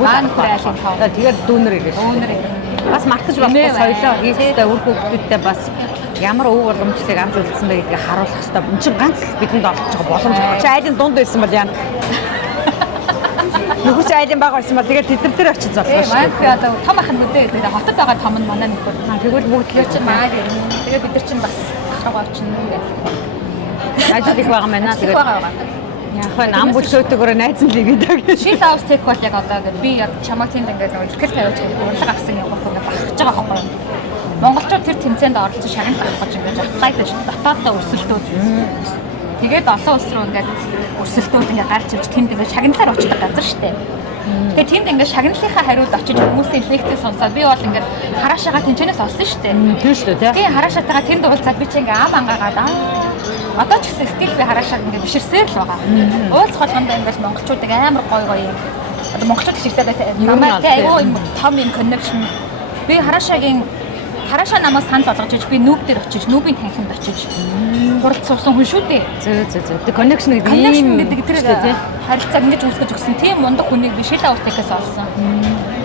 Тэгвэл тэгээд дүүнэр ирэх. Бас мартаж болохгүй соёлоо хийхдээ үр хөвгтүүдтэй бас ямар өв боломжтой амж үлдсэн бэ гэдгийг харуулах хэрэгтэй. Энд чинь ганц л бидэнд олж байгаа боломж байна. Чи айлын дунд байсан бол яа. Нөхөч айлын бага байсан бол тэгээд тэд нар очиж зоолох шүү. Манай одоо том ах нь өдөө гэдэг хотод байгаа том нь манай нөхөр. Тэгвэл бүгд л чинь маа гэрнэ. Тэгээд бид нар чинь бас ахраг очно гэдэг. ажил их байгаа мэнаа тэгээд яг хөө нам бүлшөөтэйгээр найз нь лигээд байгаа. Шил австек бол яг одоо ингээд би яг чамаа тэнд ингээд ихтгэл тавиаж урлаг авсан юм байна. Бахарч байгаа байхгүй юу? Монголчууд тэр тэмцээнд оролцож шагнал авах гэж ингээд атлайдаж дотооддоо өрсөлдөөд. Тэгээд олон улс руу ингээд өрсөлдөөд ингээд гарч ирж тэнд ингээд шагналаар очдог газар шүү дээ. Тэгээд тэнд ингээд шагналынхаа хариуд очиж хүмүүсийн лекцээ сонсоод би бол ингээд хараашаага тэнчэнээс олсон шүү дээ. Тийм шүү дээ. Би хараашаатайгаа тэнд уулзаад би чи ингээд ам ангаагаад одоо ч гэсэн стил би хараашааг ингээд биширсээр л байгаа. Уулзах болгондоо ингээд монголчуудыг амар гоё юм. Одоо монголчууд хичээлтэй намайг айгүй юм том юм connection. Би хараашаа намаас санал болгож иж би нүүб дээр очиж нүүбийн танхимд очиж хурд суусан хүн шүү дээ. Зөө. Тэг connection гэдэг тэр харилцааг ингэж үүсгэж өгсөн тийм мундаг хүнийг би шил австекээс олсон.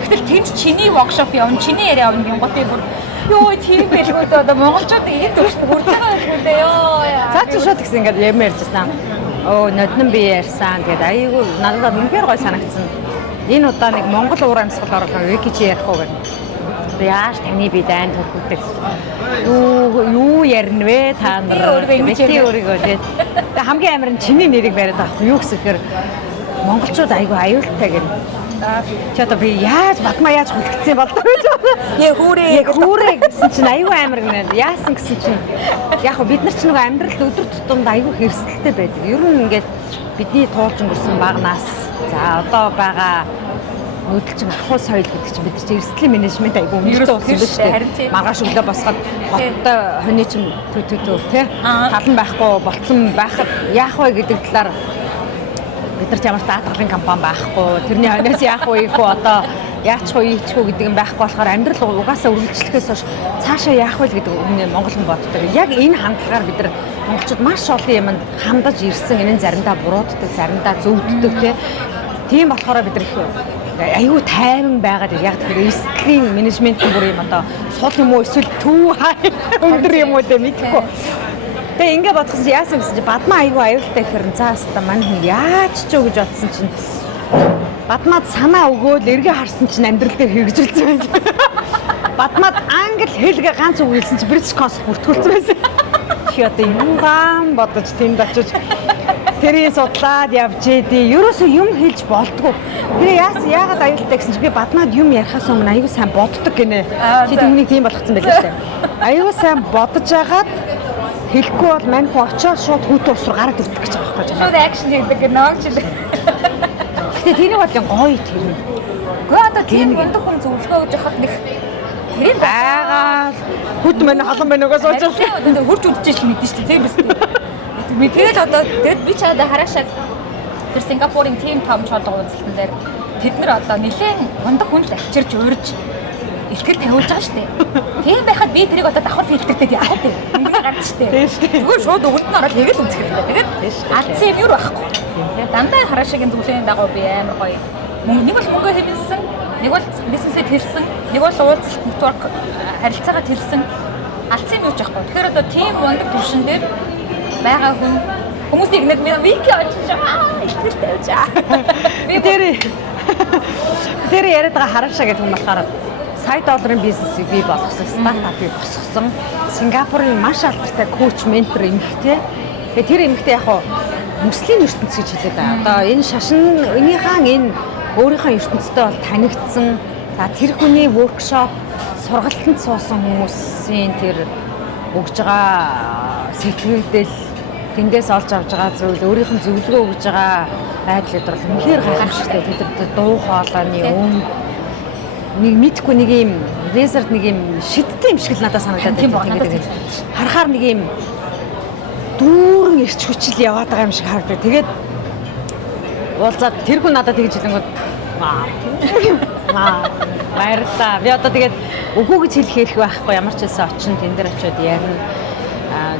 Гэтэл тэнд чиний workshop явна, чиний яриа авна гин готыг бүр ёо тийм байлгүй одоо монголчууд энд төршд хүрч байгаа юм дээ ёо. Цаа чи шууд гэсэн ингээд юм ярьжсан. Оо ноднон би ярьсан. Тэгээд айгүй надад үнэхээр гой санагдсан. Энэ удаа нэг монгол уур амьсгал оруулах вики чи ярих уу гэх. Яаж таны би дайнд төрхөдөг. Юу ярина вэ та нар? Бити өөрийгөө тэгээд хамгийн амар нь чиний нэрийг бариад авах юу гэсэхээр монголчууд айгүй аюултай гэнэ. Чи одоо би яаж батмаа яаж хүлэгцсэн болдог вэ? Яг хүүрээ гэсэн чинь айгүй амар гэнэ. Яасан гэсэн чинь яг хөө бид нар ч нэг амьдрал өдөр тутамд айгүй хэрсэлтэй байдаг. Ер нь ингээд бидний туулж өнгөрсөн багнаас за одоо байгаа нүүдэлчин ахуй соёл гэдэг чинь бид чинь эрсдлийн менежмент айгүй үнэтэй болсон юм шүү дээ. Маргааш өглөө босоход хоттой хоны чинь тий талан байхгүй болцсон байхад яах вэ гэдэг талаар бид нар ч ямар даатгалын компани байхгүй тэрний хойноос яах вэ их одоо яачих вэ ийчих вэ гэдэг юм байхгүй болохоор амьдрал угаасаа үргэлжлэхээс хойш цаашаа яах вэ гэдэг хүний монголын боддог. Яг энэ хандлагаар бид нар монголчууд маш олон юмд хандаж ирсэн. Энэ заримдаа бурууддаг, заримдаа зөвддөг тий. Тийм болохоор бид нар аюу тайван байгаад яг тэр эрсдлийн менежментийн бүр юм одоо сул юм уу эсвэл төв өндөр юм уу дээ мэдэхгүй. Тэгээ ингээ бодсон чи яасан гэсэн чи бадмаа аюу аюултай гэхээр заастаа мань хүн яаж ч юу гэж бодсон чинь бадмаад санаа өгөөл эргээ харсан чинь амьдрал дээр хэрэгжүүлсэн байж. Бадмаад англи хэлгээ ганц үг хэлсэн чи British Council бүртгүүлсэн байсан. Чи одоо юугаан бодож тэнд очиж тэрийг судлаад явж идэв. Ерөөсөө юм хэлж болдгоо. Тэр яагаад аюултай гэсэн чи би бадмаад юм ярихаас өмнө аюу сайн боддог гинэ. Чи түүнийг тийм болгоцсон байлаа шүү дээ. Аюу сайн бодож агаад хэлэхгүй бол мань хуу очоод шууд хүүтэн ус руу гараад ирдэг гэж байгаа байхгүй юу? Шууд акшн хийдэг гэнэ ч л. Гэтэ тэрний бодлын гоё тэр. Гэхдээ одоо тийм өндөр хүн зөвлөгөө өгж хахад нэг тэрээр Аагаа хүд мань халан байна угаас ууж байгаа. одоо хурж үдчихэж мэдэн шүү дээ тийм биз дээ. Би тэгээд одоо би ч одоо хараашаад тэр Сингапурын team том чолгоо үзэлтэн дээр тэд нар одоо нэлээд ундаг хүн л авчирж уурж илтгэл тавиулж байгаа шүү дээ. Тийм байхад би тэрийг одоо давхар фильтртэй яах вэ? Ингээ гарч шүү дээ. Зүгээр шууд өгөлд нь ороод тэгээд үзэх хэрэгтэй. Тэгээд алдсан юм юу байхгүй. Дандаа хараашагийн зүйлийн дагуу би амар гоё. Нэг бол мөнгө хэвлсэн, нэг бол бизнесэд хэлсэн, нэг бол уулзалт нэтворк харилцаагаа хэлсэн. Алдсан юм юу ч байхгүй. Тэгэхээр одоо team ундаг төвшин дээр байгаа хүмүүсийг нэг вики очиж байгаа ихтэй тавьж байгаа. Би тэр яриад байгаа хараашаа гэдэг юм болохоор сая долларын бизнесийг бий болгосон, стартапыг босгосон, Сингапурын маш алдартай коуч, ментор эмэгтэй. Тэгээ тэр эмэгтэй яг мөслийн ертөнц гэж хэлээд байгаа. Одоо энэ шашин энийхэн энэ өөрийнхөө ертөнцтэй бол танигдсан. За тэр хүний воркшоп, сургалтанд суусан хүмүүсийн тэр өгж байгаа сэтгэлдэл тэндээс олж авж байгаа зүйл өөрийнх нь зөвлөгөө өгж байгаа байдлууд бол үнэхээр гайхамшигтай. Тэр дуу хоолойны өнгө нэг мэдхгүй нэг юм лезерд нэг юм шидтэй юм шиг л надад санагдаад байна. Харахаар нэг юм дүүрэн ирч хүчил яваад байгаа юм шиг харагдав. Тэгээд уулзаад тэр хүн надад тэгж хэлэнгүүт баярлалаа. Би одоо тэгээд үгүй гэж хэлэх хэрэг байхгүй, ямар ч хэлсэн очин тэн дээр очиод ярина.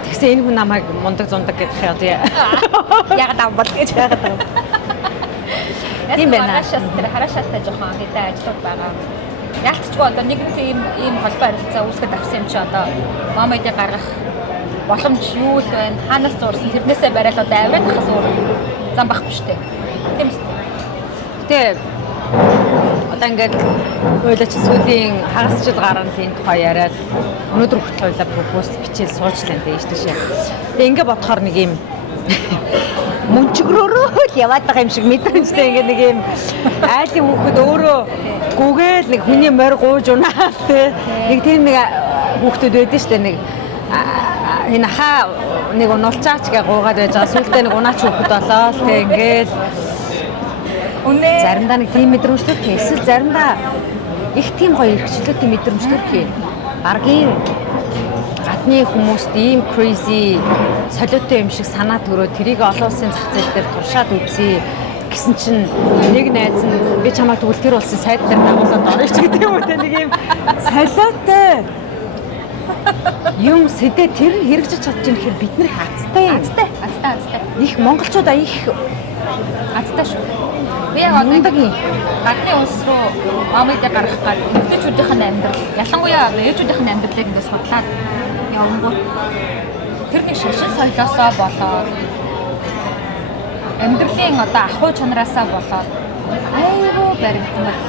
Тэгсэн энэ хүн намайг мундаг зундаг гэдэг одоо ягаад авбал гэж яагаад байгаа. Тийм байна. Хараашаатай жоохон хэдэн ажлууд байгаа. Яалтчгүй одоо нэг тийм ийм холбоо харилцаа үүсгэж авсан юм чи одоо момойдыг гаргах боломж юу л байна? Хаанаас зурсан тэрнээсээ барайл одоо аваад тахаас өөр зам байхгүй шүү дээ. Тийм үү? Гэтэ одоо ингээд ойлооч сүүлийн хагас жил гарсан тийм тухай яриад өнөөдөр хүртэл ойлоо пропозал бичээл суучлаа дээ тийшээ. Тэгээ ингээд бодохоор нэг юм мөнчгөрөөрөө л яваад байгаа юм шиг мэдрэмжтэй ингээд нэг юм айлын хүүхэд өөрөө гүгээл нэг хүний морь гууж унаа тэ нэг тийм нэг хүүхдүүд байдаг шүү дээ нэг энэ хаа нэг унулчаач гэ гуугаад байж байгаа сүултээ нэг унаач хүүхэд болоо тэ ингээд үнэ заримдаа нэг тийм мэдрэмж төрөх эсвэл заримдаа их тийм гоё эрхчлөлтийн мэдрэмж төрөх аргийн гадны хүмүүст ийм crazy солиотой юм шиг санаа төрөө тэрийг олон улсын зах зээл дээр туршаад үзье гэсэн чинь нэг найз нь би чамайг тэгвэл тэр улсын сайд дээр дагуулад орё ч гэдэг юм уу те нэг юм солиотой юм сэдэ тэр нь хэрэгжиж чадчих юм гэхээр бид нар хацтай их монголчуудаа их азтай шүү. Би яг одоо гадны улс руу момойдыг гаргах гад эмэгтэйчүүдийн амьдрал ялангуяа одоо ээжүүдийн амьдралыг ингээд судлаад явангууд тэр нэг шашин соёлоосоо болоод амьдралын одоо ахуй чанараасаа болоод айгүй баригдмал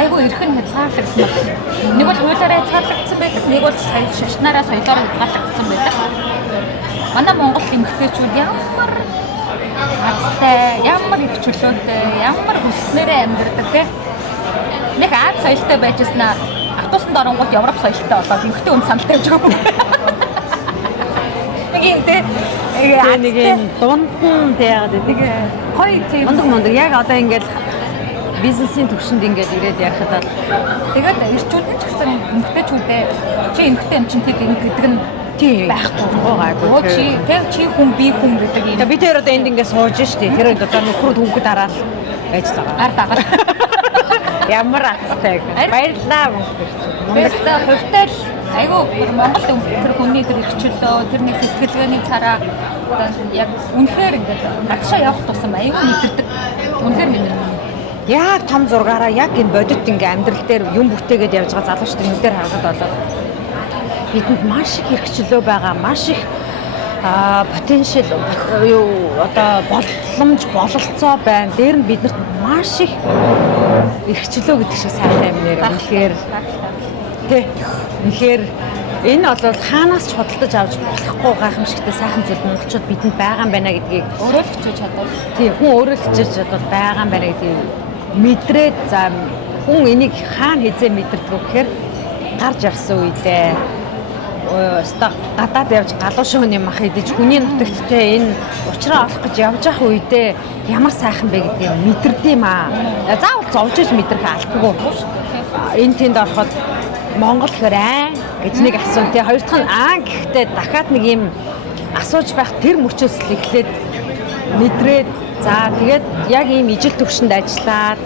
айгүй эрхэн хязгаарлагдсан. Нэг бол хуулиараа хязгаарлагдсан байдаг, нэг бол шашнаараа соёлоор хязгаарлагдсан байдаг. Манай Монгол эмэгтэйчүүд ямар хацтай, ямар их чөлөөтэй, ямар хүснээрээ амьдардаг те. Нэг аад соёлтой байжснаа автобусанд оронгууд Европ соёлтой болоод эмэгтэй хүн самтай гэж байгаа юм. Нэг юм те. нэг юм дундн те яагаад нэг гоё тийм мундаг яг одоо ингээд бизнесийн төвшөнд ингээд ирээд ярихад тэгээд эрчүүд нь ч гэсэн эмэгтэйчүүдээ чи эмэгтэй юм чинь тэг гэдэг нь тийм байхгүй гайгүй чи хүн би хүн гэдэг юм. Тэгээ бид тэр одоо энд ингээд сууж штий. Тэр одоо нөхрөд хүүхэд дараал байж байгаа. Ард агаар. Ямар аттай. Баярлалаа мөнгө. Баярлалаа. Хувьтай л айгүй Монгол тэр хүний тэр ихчлөө тэр нэг сэтгэлгээний цараа одоо яг үнэхээр ингээд гадшаа явах тусам айгүй мэдэрдэг. Үнэхээр мэдэрдэг. Яг том зургаараа яг энэ бодит ингээ амьдрал дээр юм бүтээгээд явж байгаа залуучдын энэ дээр харахад болоод бидэнд маш их хэрэгчлөө байгаа, маш их потенциал юу одоо боломж бололцоо байна. Дээр нь биднэрт маш их хэрэгчлөө гэдэг шиг сайхан юм нэр. Үнэхээр тий. Үнэхээр энэ бол хаанаас ч худалдаж авч болохгүй гайхамшигтай сайхан зүйл монголчууд бидэнд байгаа юм байна гэдгийг өөрөө л хичээж чадвал. Тий, хүн өөрөө л хичээж чадвал байгаа юм байна гэдгийг мэдрээд за хүн энийг хаана хизээ мэдэрдэг вэ гэхээр гарч явсан үедээ өста гадаад явж галуу шууны мах идэж хүний нутагтээ энэ уучраа олох гэж явж явах үедээ ямар сайхан бэ гэдгийг мэдэрдэм аа. Заавал зовж иж мэдрэх албагүй. Энэ тэнд ороход Монгол гэхээр гэж нэг асуу. Тэгээ хоёр дахь нь гэхдээ дахиад нэг юм асууж байх тэр мөчөөс л эхлээд мэдрээд за тэгээд яг ийм ижил төвшөнд ажиллаад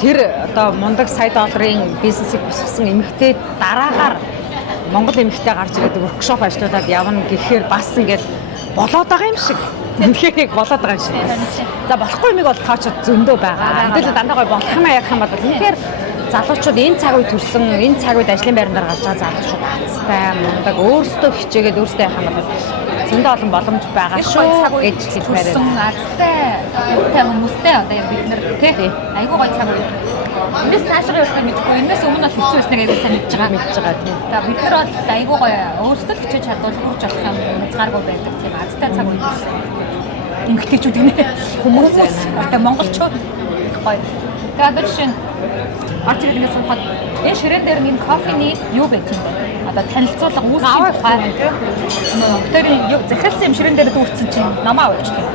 тэр одоо мундаг сая долларын бизнесийг босгосон эмэгтэй дараагаар Монгол эмэгтэй гарч ирээд workshop ажиллуулад явна гэхээр бас ингээд болоод байгаа юм шиг. Үнэхээр яг болоод байгаа юм шиг. За болохгүй юмыг бол тоочод зөндөө байгаа. Мэдээлэл дандаа гоё болох юм ярих юм бол үнэхээр залуучууд энэ цаг үед төрсэн, энэ цаг үед ажлын байранд гарч байгаа залуучууд азтай, мундаг, өөрсдөө хичээгээд өөрсдөө яхах юм бол зөндөө олон боломж байгаа шүү гэж хэлмээр байна. Азтай хүмүүстэй одоо бид нар тий айгуу гоё цаг үед. Эндээс цаашаа явах юм гэдэггүй. Энэс өмнө бол хэцүү байсныг айгуу сайн мэдж байгаа тийм. За бид нар бол айгуу гоё өөрсдөө хичээж чадвал хүрч авах юм хязгааргүй байдаг тийм азтай цаг үед. Эмэгтэйчүүд гинэ хүмүүс монголчууд гоё. Тэгээд одоо жишээ нь орж ирээд ингээд суухад энэ ширээн дээр нэг кофений юу байт юм бэ? Одоо танилцуулга үүсгэх тухай. Өтөрийн захиалсан юм ширээн дээр дүүрсэн чинь намаа авчихдаг.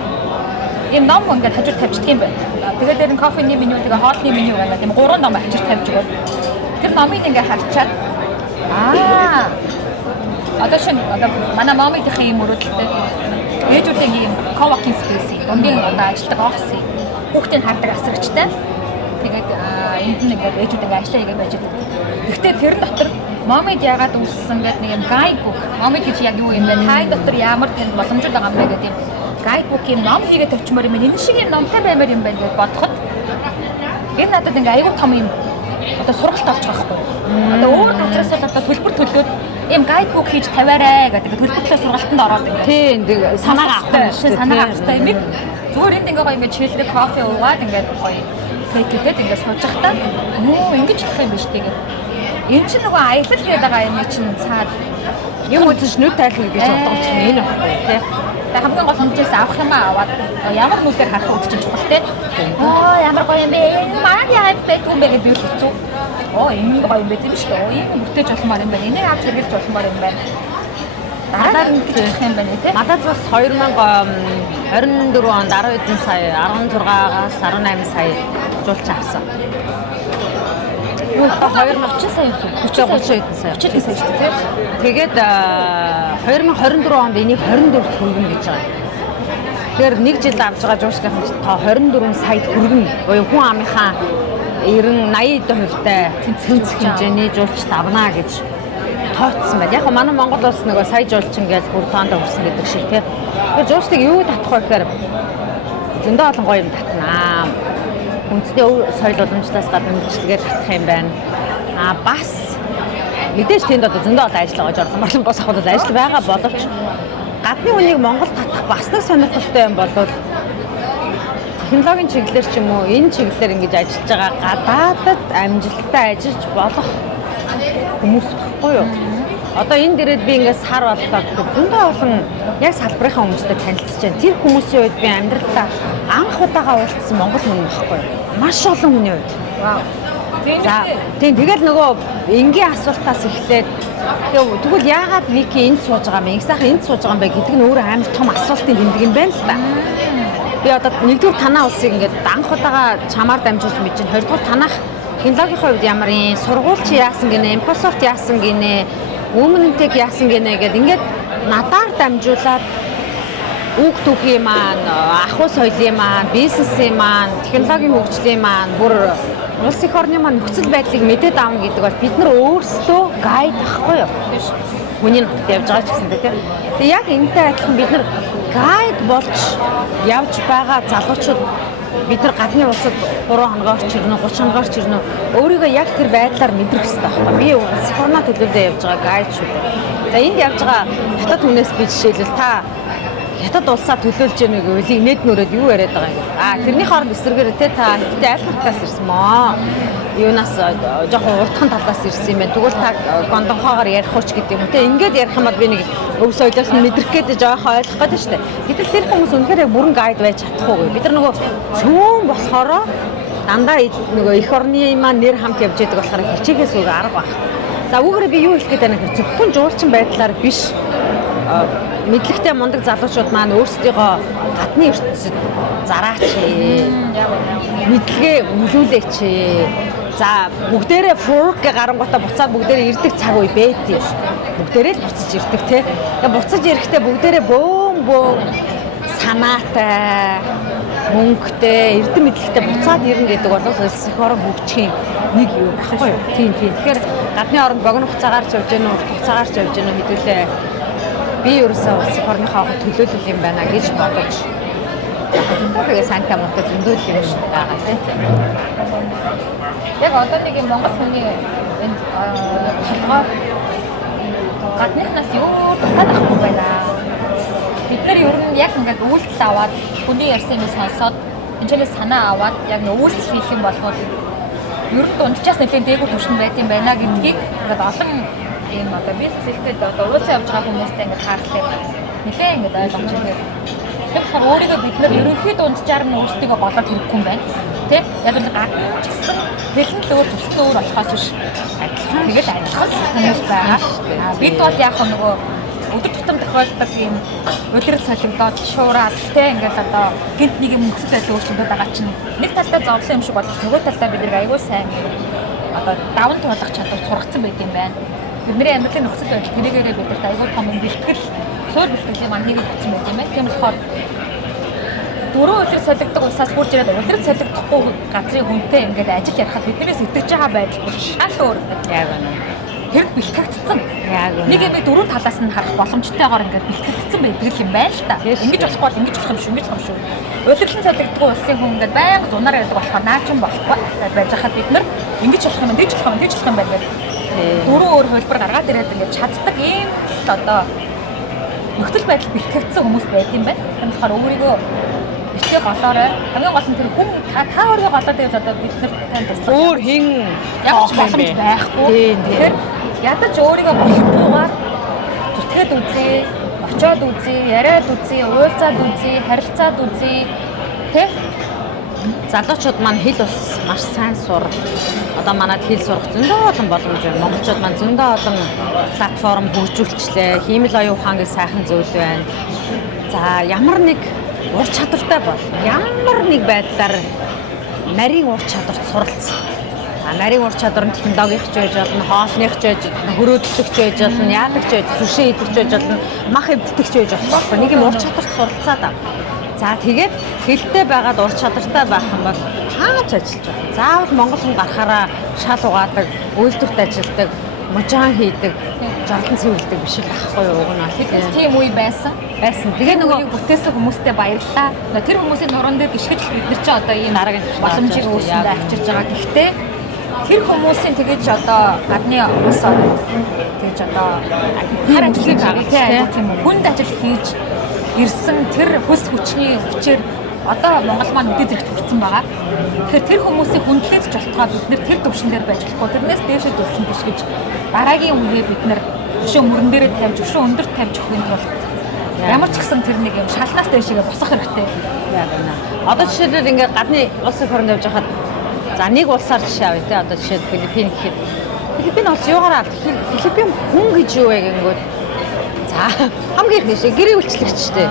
Ийм ном ингээд хажууд тавьчихдаг юм байна. Тэгээд дээр нь кофений меню тэгээ хоолны меню байна. Тийм 3 ном авчир тавьж өгöd. Тэр номыг ингээд харчаад одоо шин одоо манай мамынхаа юм өрөөдөлтэй ээжүүдийн ийм coworking space дундын одоо ажилладаг офис хүүхдийн хардаг асрагчтай. Тэгээд энд нь ингээд ээжүүд ингээд ажиллаа хийгээд байж байгаа. Гэхдээ тэр дотор момид яагаад үүссэн гэдэг нэг юм гайдбук. Момид гэж яг юу юм бэ? Тайн дотор ямар тань боломжууд байгаа юм бэ гэдэг юм гайдбукийн ном хийгээд өчмөр юм. Энэ шиг юм номтой баймаар юм байна гэж бодоход энэ надад ингээд аюу том юм одоо сургалт авч байгаа хгүй. Одоо өөр газраас одоо төлбөр төлөөд ийм гайдбук хийж тавиарай гэдэг төлбөртэй сургалтанд ороод ингээд. Тийм санаагаа авах хэрэгтэй. Санаагаа авах хэрэгтэй юм. Зүгээр энд ингээд гоё ингээд чилрэг кофе уугаад ингээд гоё тэгээд ингээд сууж захтаа ингэж болох юм биш тэгээд энэ чинь нөгөө аялал гэдэг байгаа юм чинь цаад юм үзэж нүд тайлбар гэж бодож чинь энэ байхгүй тий. Тэгээд хамгийн гол нь чээс авах юм аваад ямар нүдээр харах үед чинь чухал тий. Ямар гоё юм бэ? Энэ маань яа байтгүй юм бэ гэж би хэцүү. Энэ гоё юм бэ тийм шүү дээ. Энэ бүтээж болмоор юм байна. Энийг авч хэрэглэж болмоор юм байна. Дараа нь гэж хэлэх юм байна тий. Надад бас 2024 онд 10 хэдэн сая 16-аас 18 сая жуулч авсан. 2030 сая юм. 30 хэдэн сая. 30 сая шүү дээ. Тэгээд 2024 онд энийг 24-т хүргэнэ гэж байгаа. Тэгэхээр нэг жил авч байгаа жуулчдын та 24 саяд хүргэнэ. Буюу хүн амынхаа 90-80% тэнцэх хэмжээний жуулч давнаа гэж тооцсон байна. Яг нь манай Монгол улс нөгөө сая жуулчин гэж бүр тоонд хүрсэн гэдэг шиг тийм. Тэгэхээр жуулчдыг юу татах вэ гэхээр зөндөө олон гоё юм татнаа. Үндэсний соёл уламжлалаас гадна мэргэжлэгээ татах юм байна. Бас мэдээж тэнд одоо зөндөө олон ажил байгаа журам болон бос ахуйд ажил байгаа боловч гадны хүнийг Монгол татах бас нэг сонирхолтой юм бол технологийн чиглэлээр ч юм уу энэ чиглэлээр ингэж ажиллаж байгаа гадаадд амжилттай ажиллаж болох хүмүүс баггүй юу? Одоо энэ дээрээ би ингээд сар боллоо гэхэд зөндөө олон яг салбарынхаа хүмүүстэй танилцж байна. Тэр хүмүүсийн үед би амьдралдаа анх удаага уулзсан монгол хүн баггүй юу? Маш олон хүний үед. Вау. Тийм тэгэл нөгөө энгийн асуултаас эхлээд тэгвэл яагаад Вики энд сууж байгаа юм бэ? Сайхан энд сууж байгаа юм бэ гэдэг нь өөрөө амар том асуултын тэмдэг юм байна л та. Би одоо нэгдүгээр танаа улсыг ингээд анх удаага чамаар дамжуулж мэдэж байна. Хоёрдугаар танах технологийн хувьд ямар юм сургууль чи яасан гинэ, Microsoft яасан гинэ, Өмнөдөө яасан гинэ гэдэг ингээд надаар дамжуулаад үг түүхийн маань, ахуй соёлын маань, бизнесийн маань, технологийн хөгжлийн маань бүр улс их орны маань нөхцөл байдлыг мэдээд аавна гэдэг бол бид нар өөрсдөө гайд ахгүй юу? Хүний нутагт явж байгаа ч гэсэн тийм. Тэгээ яг энэтэй адилхан бид нар гайд болж явж байгаа залуучууд бид нар гадны улсад 3 хоногоор ч ирнэ 30 хоногоор ч ирнэ өөрийгөө яг тэр байдлаар мэдрэх хэрэгтэй байхгүй. Би улс их орноо төлөвлөдөө явж байгаа гайд шүү дээ. За энд явж байгаа хятад хүнээс би жишээлбэл та хятад улсаа төлөөлж яах гэвэл инээд нүрээд юу яриад байгаа юм. Тэрний хооронд эсрэгээр те та хятадтай аль хатаас ирсэн мó. Юунаас жоохон уртхан талаас ирсэн юм байна. Тэгвэл та гондонхоогоор ярих уч гэдэг юм те. Ингээд ярих юм бол би нэг өв соёлоос нь мэдрэх гэдэг жоохон ойлгох гэдэг шүү дээ. Гэтэл тэр хүмүүс үнэхээр бүрэн гайд байж чадахгүй. Бид нар нөгөө цөөн болохоор дандаа нөгөө эх орны маань нэр хамт явж байдаг болохоор хичээгээс үг арга баг. За үүгээрээ би юу хэлэх гээд байна гэхээр зөвхөн жуулчин байдлаар биш мэдлэгтэй мундаг залуучууд маань өөрсдийгөө гадны ертөнцид зараач. Мэдлэгээ өвлүүлээч. За бүгдээрээ фурк гэ гарангуудаа буцаад бүгдээрээ ирдэг цаг үе бэдий. Бүгдээрээ л буцаж ирдэг те. Тэгээ буцаж ирэхдээ бүгдээрээ бөөн санаатай, мөнгөтэй, эрдэм мэдлэгтэй буцаад ирнэ гэдэг бол улсын орон хөгжихийн нэг юу байхгүй юу? Тийм. Тэгэхээр гадны орнд богино хугацаагаар ч явж гэнэ, урт хугацаагаар ч явж гэнэ хэдүүлээ би ерөөсөө улсын орныхоо төлөөлөл юм байна гэж бодож. Тэгээ санта мото зөндөл юм байгаа тийм. Яг одоо нэг юм Монгол хүний энэ толгой гадныхнаас юу таахгүй байна. Бид нар ер нь яг ингээд үйлдэл аваад хүний ярьсан юм сонсоод энэчнээс санаа аваад яг нэг үйлдэл хийх юм бол ер нь унтчаас нэлийн дээгүүр төвшин байт юм байна гэдгийг ингээд олон ийм одоо бизнес хэлтэд одоо уулзаа явж байгаа хүмүүстэй ингээд харахтай нэлээ ингээд ойлгомж ирэх. Тэгэхээр өөрийгөө бид нар ерөнхийдөө унтчаар нь өөрсдийгөө голоод хэрэггүй юм байна. Тэ? Яг л гадна ч гэсэн хэлэн л өөр төсөл өөр болохоос биш. Тэгэл адилхан хүмүүс байгаа. Бид бол яг нөгөө өдөр тутам тохиолддог ийм өдрөд солигдоод шуураад тэ ингээл одоо гинт нэг юм нөхцөл байдал өөрчлөгдөж байгаа чинь нэг талдаа зовлон юм шиг бодож нөгөө талдаа бид нэг аягүй сайн одоо даван туулах чадвар сургацсан байт юм байна. Бидний амьдралын нөхцөл байдал тэрийгээрээ бидэрт аягүй том бэлтгэл суур бэлтгэлийн маань хийгээд болсон байт юм байна. Тийм болохоор дөрөв өдөр солигддог усаас хурж ирээд өдрөд солигдохгүй газрын хүнтэй ингээд ажил ярихад биднээс итгэж байгаа байдал бүр шал өөр. Яг байна. Тэр бэлтгэгдсэн. Яг үнэ. Нэг юм дөрөв талаас нь харах боломжтойгоор ингээд бэлтгэгдсэн байдаг юм байна л та. Ингэж болохгүй бол ингэж болох юм шүү, ингэж болох юм шүү. Удирдлан солигддог улсын хүн ингээд байнга зунаар байдаг болохоор наачин болохгүй байж хахад бид нар ингэж болох юм, дэж болох юм, дэж болох юм байна гэдэг. Дөрөв өөр хөлбөр гаргаад ирээд ингээд чаддаг ийм одоо нөхцөл байдал бэлтгэгдсэн хүмүүс байт юм байна. Тэр болохоор өөрийгөө ихтэй голоорой. Хамгийн гол нь тэр хүн та өөрийгөө голоод байвал одоо бид нар танд туслах. Өөр хин яг ч боломж байхгүй. Тэгэхээр ядаж өөрийгөө болохгүйгээр зүтгээд үзье, очиод үзье, яриад үзье, уулзаад үзье, харилцаад үзье. Тэ? Залуучууд маань хэл ус маш сайн сур. Одоо манад хэл сурах зөндөө олон боломж байна. Монголчууд маань зөндөө олон платформ хөгжүүлчлээ. Хиймэл оюун ухаан гэж сайхан зүйл байна. За ямар нэг ур чадвартай бол ямар нэг байдлаар нарийн ур чадварт суралцсан. Нарийн ур чадвар нь технологич байж болно, хоолных ч байж болно, хөрөөдөлтөгч байж болно, яалагч байж, сүшин идэгч байж болно, мах эвддэгч байж болно. Нэг юм ур чадварт суралцаад ав. За тэгээд хэлтэй байгаад ур чадвартай байх юм бол хаач ажиллаж байна. Заавал монгол хүн гарахаараа шал угаадаг, үйлдвэрт ажилладаг, мужаан хийдэг, жарлан цэвэрлдэг биш л байхгүй юу уг нь. Тийм үе байсан. Тэгээ нөгөө бүтээсэн хүмүүстээ баярлалаа. Тэр хүмүүсийн нуруунд дээр гიშгэж бид нар чи одоо ийм дараагийн боломжийг үүсэндээ авчирж байгаа. Гэхдээ тэр хүмүүсийн тэгэж одоо гадны улс орнд тэгэж одоо хар ажиллаж байгаа тийм үү. Хүнд ажил хийж ирсэн тэр хүс хүчний хүчээр одоо Монгол маань үдээ зэрэгт хүрсэн байгаа. Тэгэхээр тэр хүмүүсийн хүндлэж болтгоо бид нэр тэр төвшин дээр байж болохгүй. Тэрнээс дээшээ төвшин гიშгэж дараагийн үеэ бид нэр өшөө мөрөн дээрээ тавьж өшөө өндөрт тавьж өгөх тул ямар ч гэсэн тэр нэг юм шалнаас дэшегээ босох хэрэгтэй. Яг байна. Одоо жишээлбэл ингээд гадны улсын хорнд явж байхад за нэг улсаар жишээ авъя те. Одоо жишээд Филиппин гэхэд Филиппин улс юугаар авт? Филиппин хүн гэж юу вэ гингүүд. За хамгийн их нэшээ гэрээ үйлчлэгчтэй.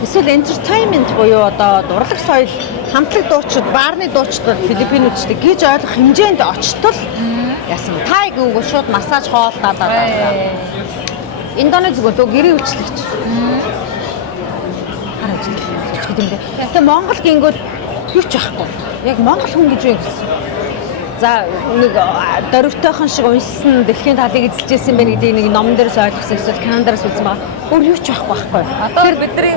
Эсвэл entertainment буюу одоо дурлаг соёл, хамтлаг дуучид, баарны дуучид Филиппинүүдтэй гэж ойлгох хэмжээнд очтол яасан. Та гүнгөө шууд массаж хоолтаад байгаа. Индонез гоо гэрээ үйлчлэгч. Хараач. Тэгээ Монгол гингүүд юу ч байхгүй. Яг монгол хүн гэж юу гэсэн. За нэг дөрөвтойхон шиг уншсан дэлхийн талыг эзэлжсэн байх гэдэг нэг номон дээрээс ойлгосон эсвэл кинондоос үзсэн байгаа. Өөр юу ч байхгүй. Одоо бидний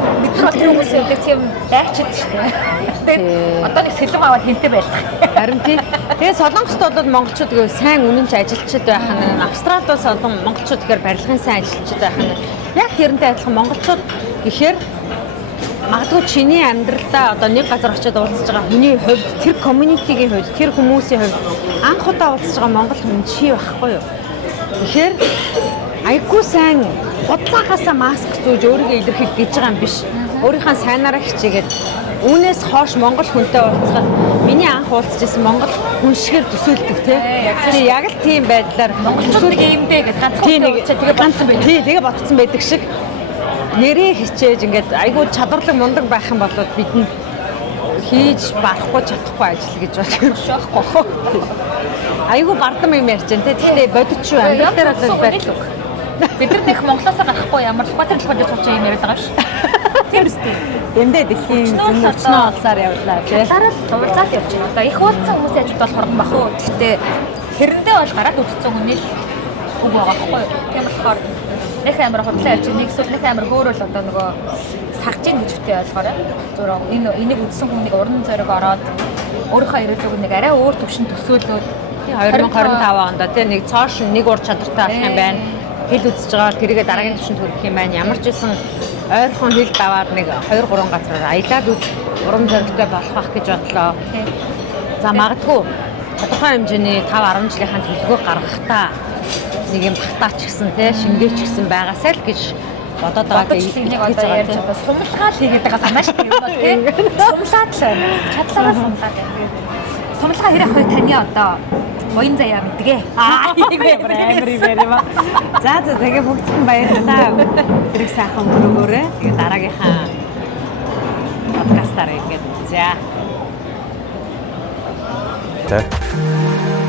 тэр хүмүүсийн үдэг тийм байчид шүү дээ. Тэгээд одоо нэг сэлэм аваад хинтээ байдаг. Харин тийм. Тэгээ солонгост бол монголчууд гэвэл сайн үнэнч ажилчид байх нь, Австралид бол олон монголчууд гэхээр барилгын сайн ажилчид байх нь. Яг тэрнтэй адилхан монголчууд гэхээр магадгүй чиний амьдралдаа одоо нэг газар очиод уулзж байгаа хүний хувьд тэр community-гийн хувьд тэр хүмүүсийн хувьд анх удаа уулзж байгаа монгол хүн чи байхгүй юу. Тэгэхээр айгүй сайн бодлогоосаа маск зүүж өөрийгөө илэрхийлж гэж байгаа юм биш. Өөрийнхөө сайнараа хичээгээд үүнээс хойш монгол хүнтэй уулзахад миний анх уулзж байсан монгол хүн шигээр төсөөлдөг тий. Яг л тийм байдлаар монголчууд нэг юмдээ гэж ганцхан тэгээ ганцхан байдаг. Тий, тэгээ ботцсон байдаг шиг нэрээ хичээж ингээд айгүй чадварлаг мундаг байх юм бол бидэнд хийж барахгүй чадахгүй ажил гэж бодож байхгүй. Айгу бардам юм ярьж байна те. Тэгтээ бодит шүү амьдрал дээр бол байдаг. Бид нар нэг Монголоос гарахгүй ямар сухатай хэлбэрээр сууж юм яриад байгаа ш. Тийм үстэй. Эндээ дэлхийн зөрчнөө олсаар явлаа тий. Дараа нь урзаад явж байна. Одоо их уулзсан хүмүүсийн ажид бол хорон бах уу. Гэхдээ тэрэндээ бол гараад үтцсэн хүний үг байгаа байхгүй юу. Тийм болохоор нэг амар худлаа ярьж нэг эсвэл нэг амар хөөрөл одоо нөгөө сагж ийн гэж үтэй болохоор зөв энийг үтсэн хүнийг уран зориг ороод өөрийнхөө ирээдүйг нэг арай өөр төвшин төсөөлөөд 2025 онд тий нэг цоошин нэг ур чадвартай болох юм байна. Хэл үзэж байгаа бол тэрийгэ дараагийн төвшөнд хүрэх юм байна. Ямар ч байсан ойрхон хэл даваад нэг 2-3 газараар аялаад уран зоригтой болох байх гэж бодлоо. За магадгүй тодорхой хэмжээний 5-10 жилийн төлөвлөгөө гаргахдаа нэг юм батаач гэсэн тий шингээч гэсэн байгаасай л гэж бодоод байгаа тийм нэг одоо ярьж байгаа сумлгаал хийгээд байгаа санаа шүү дээ тий. Сумлаад л чадлаараа сумлаад байна. Сумлгаа хэрэг хоёр таны одоо Оин заяа мэдгээ. Амар юм аа. За тэгээ бүгдсэн баярлалаа. Тэрийг сайхан өнгөрөөрэй. Тэгээ дараагийнхаа подкастаараа ингэж за. Тэ.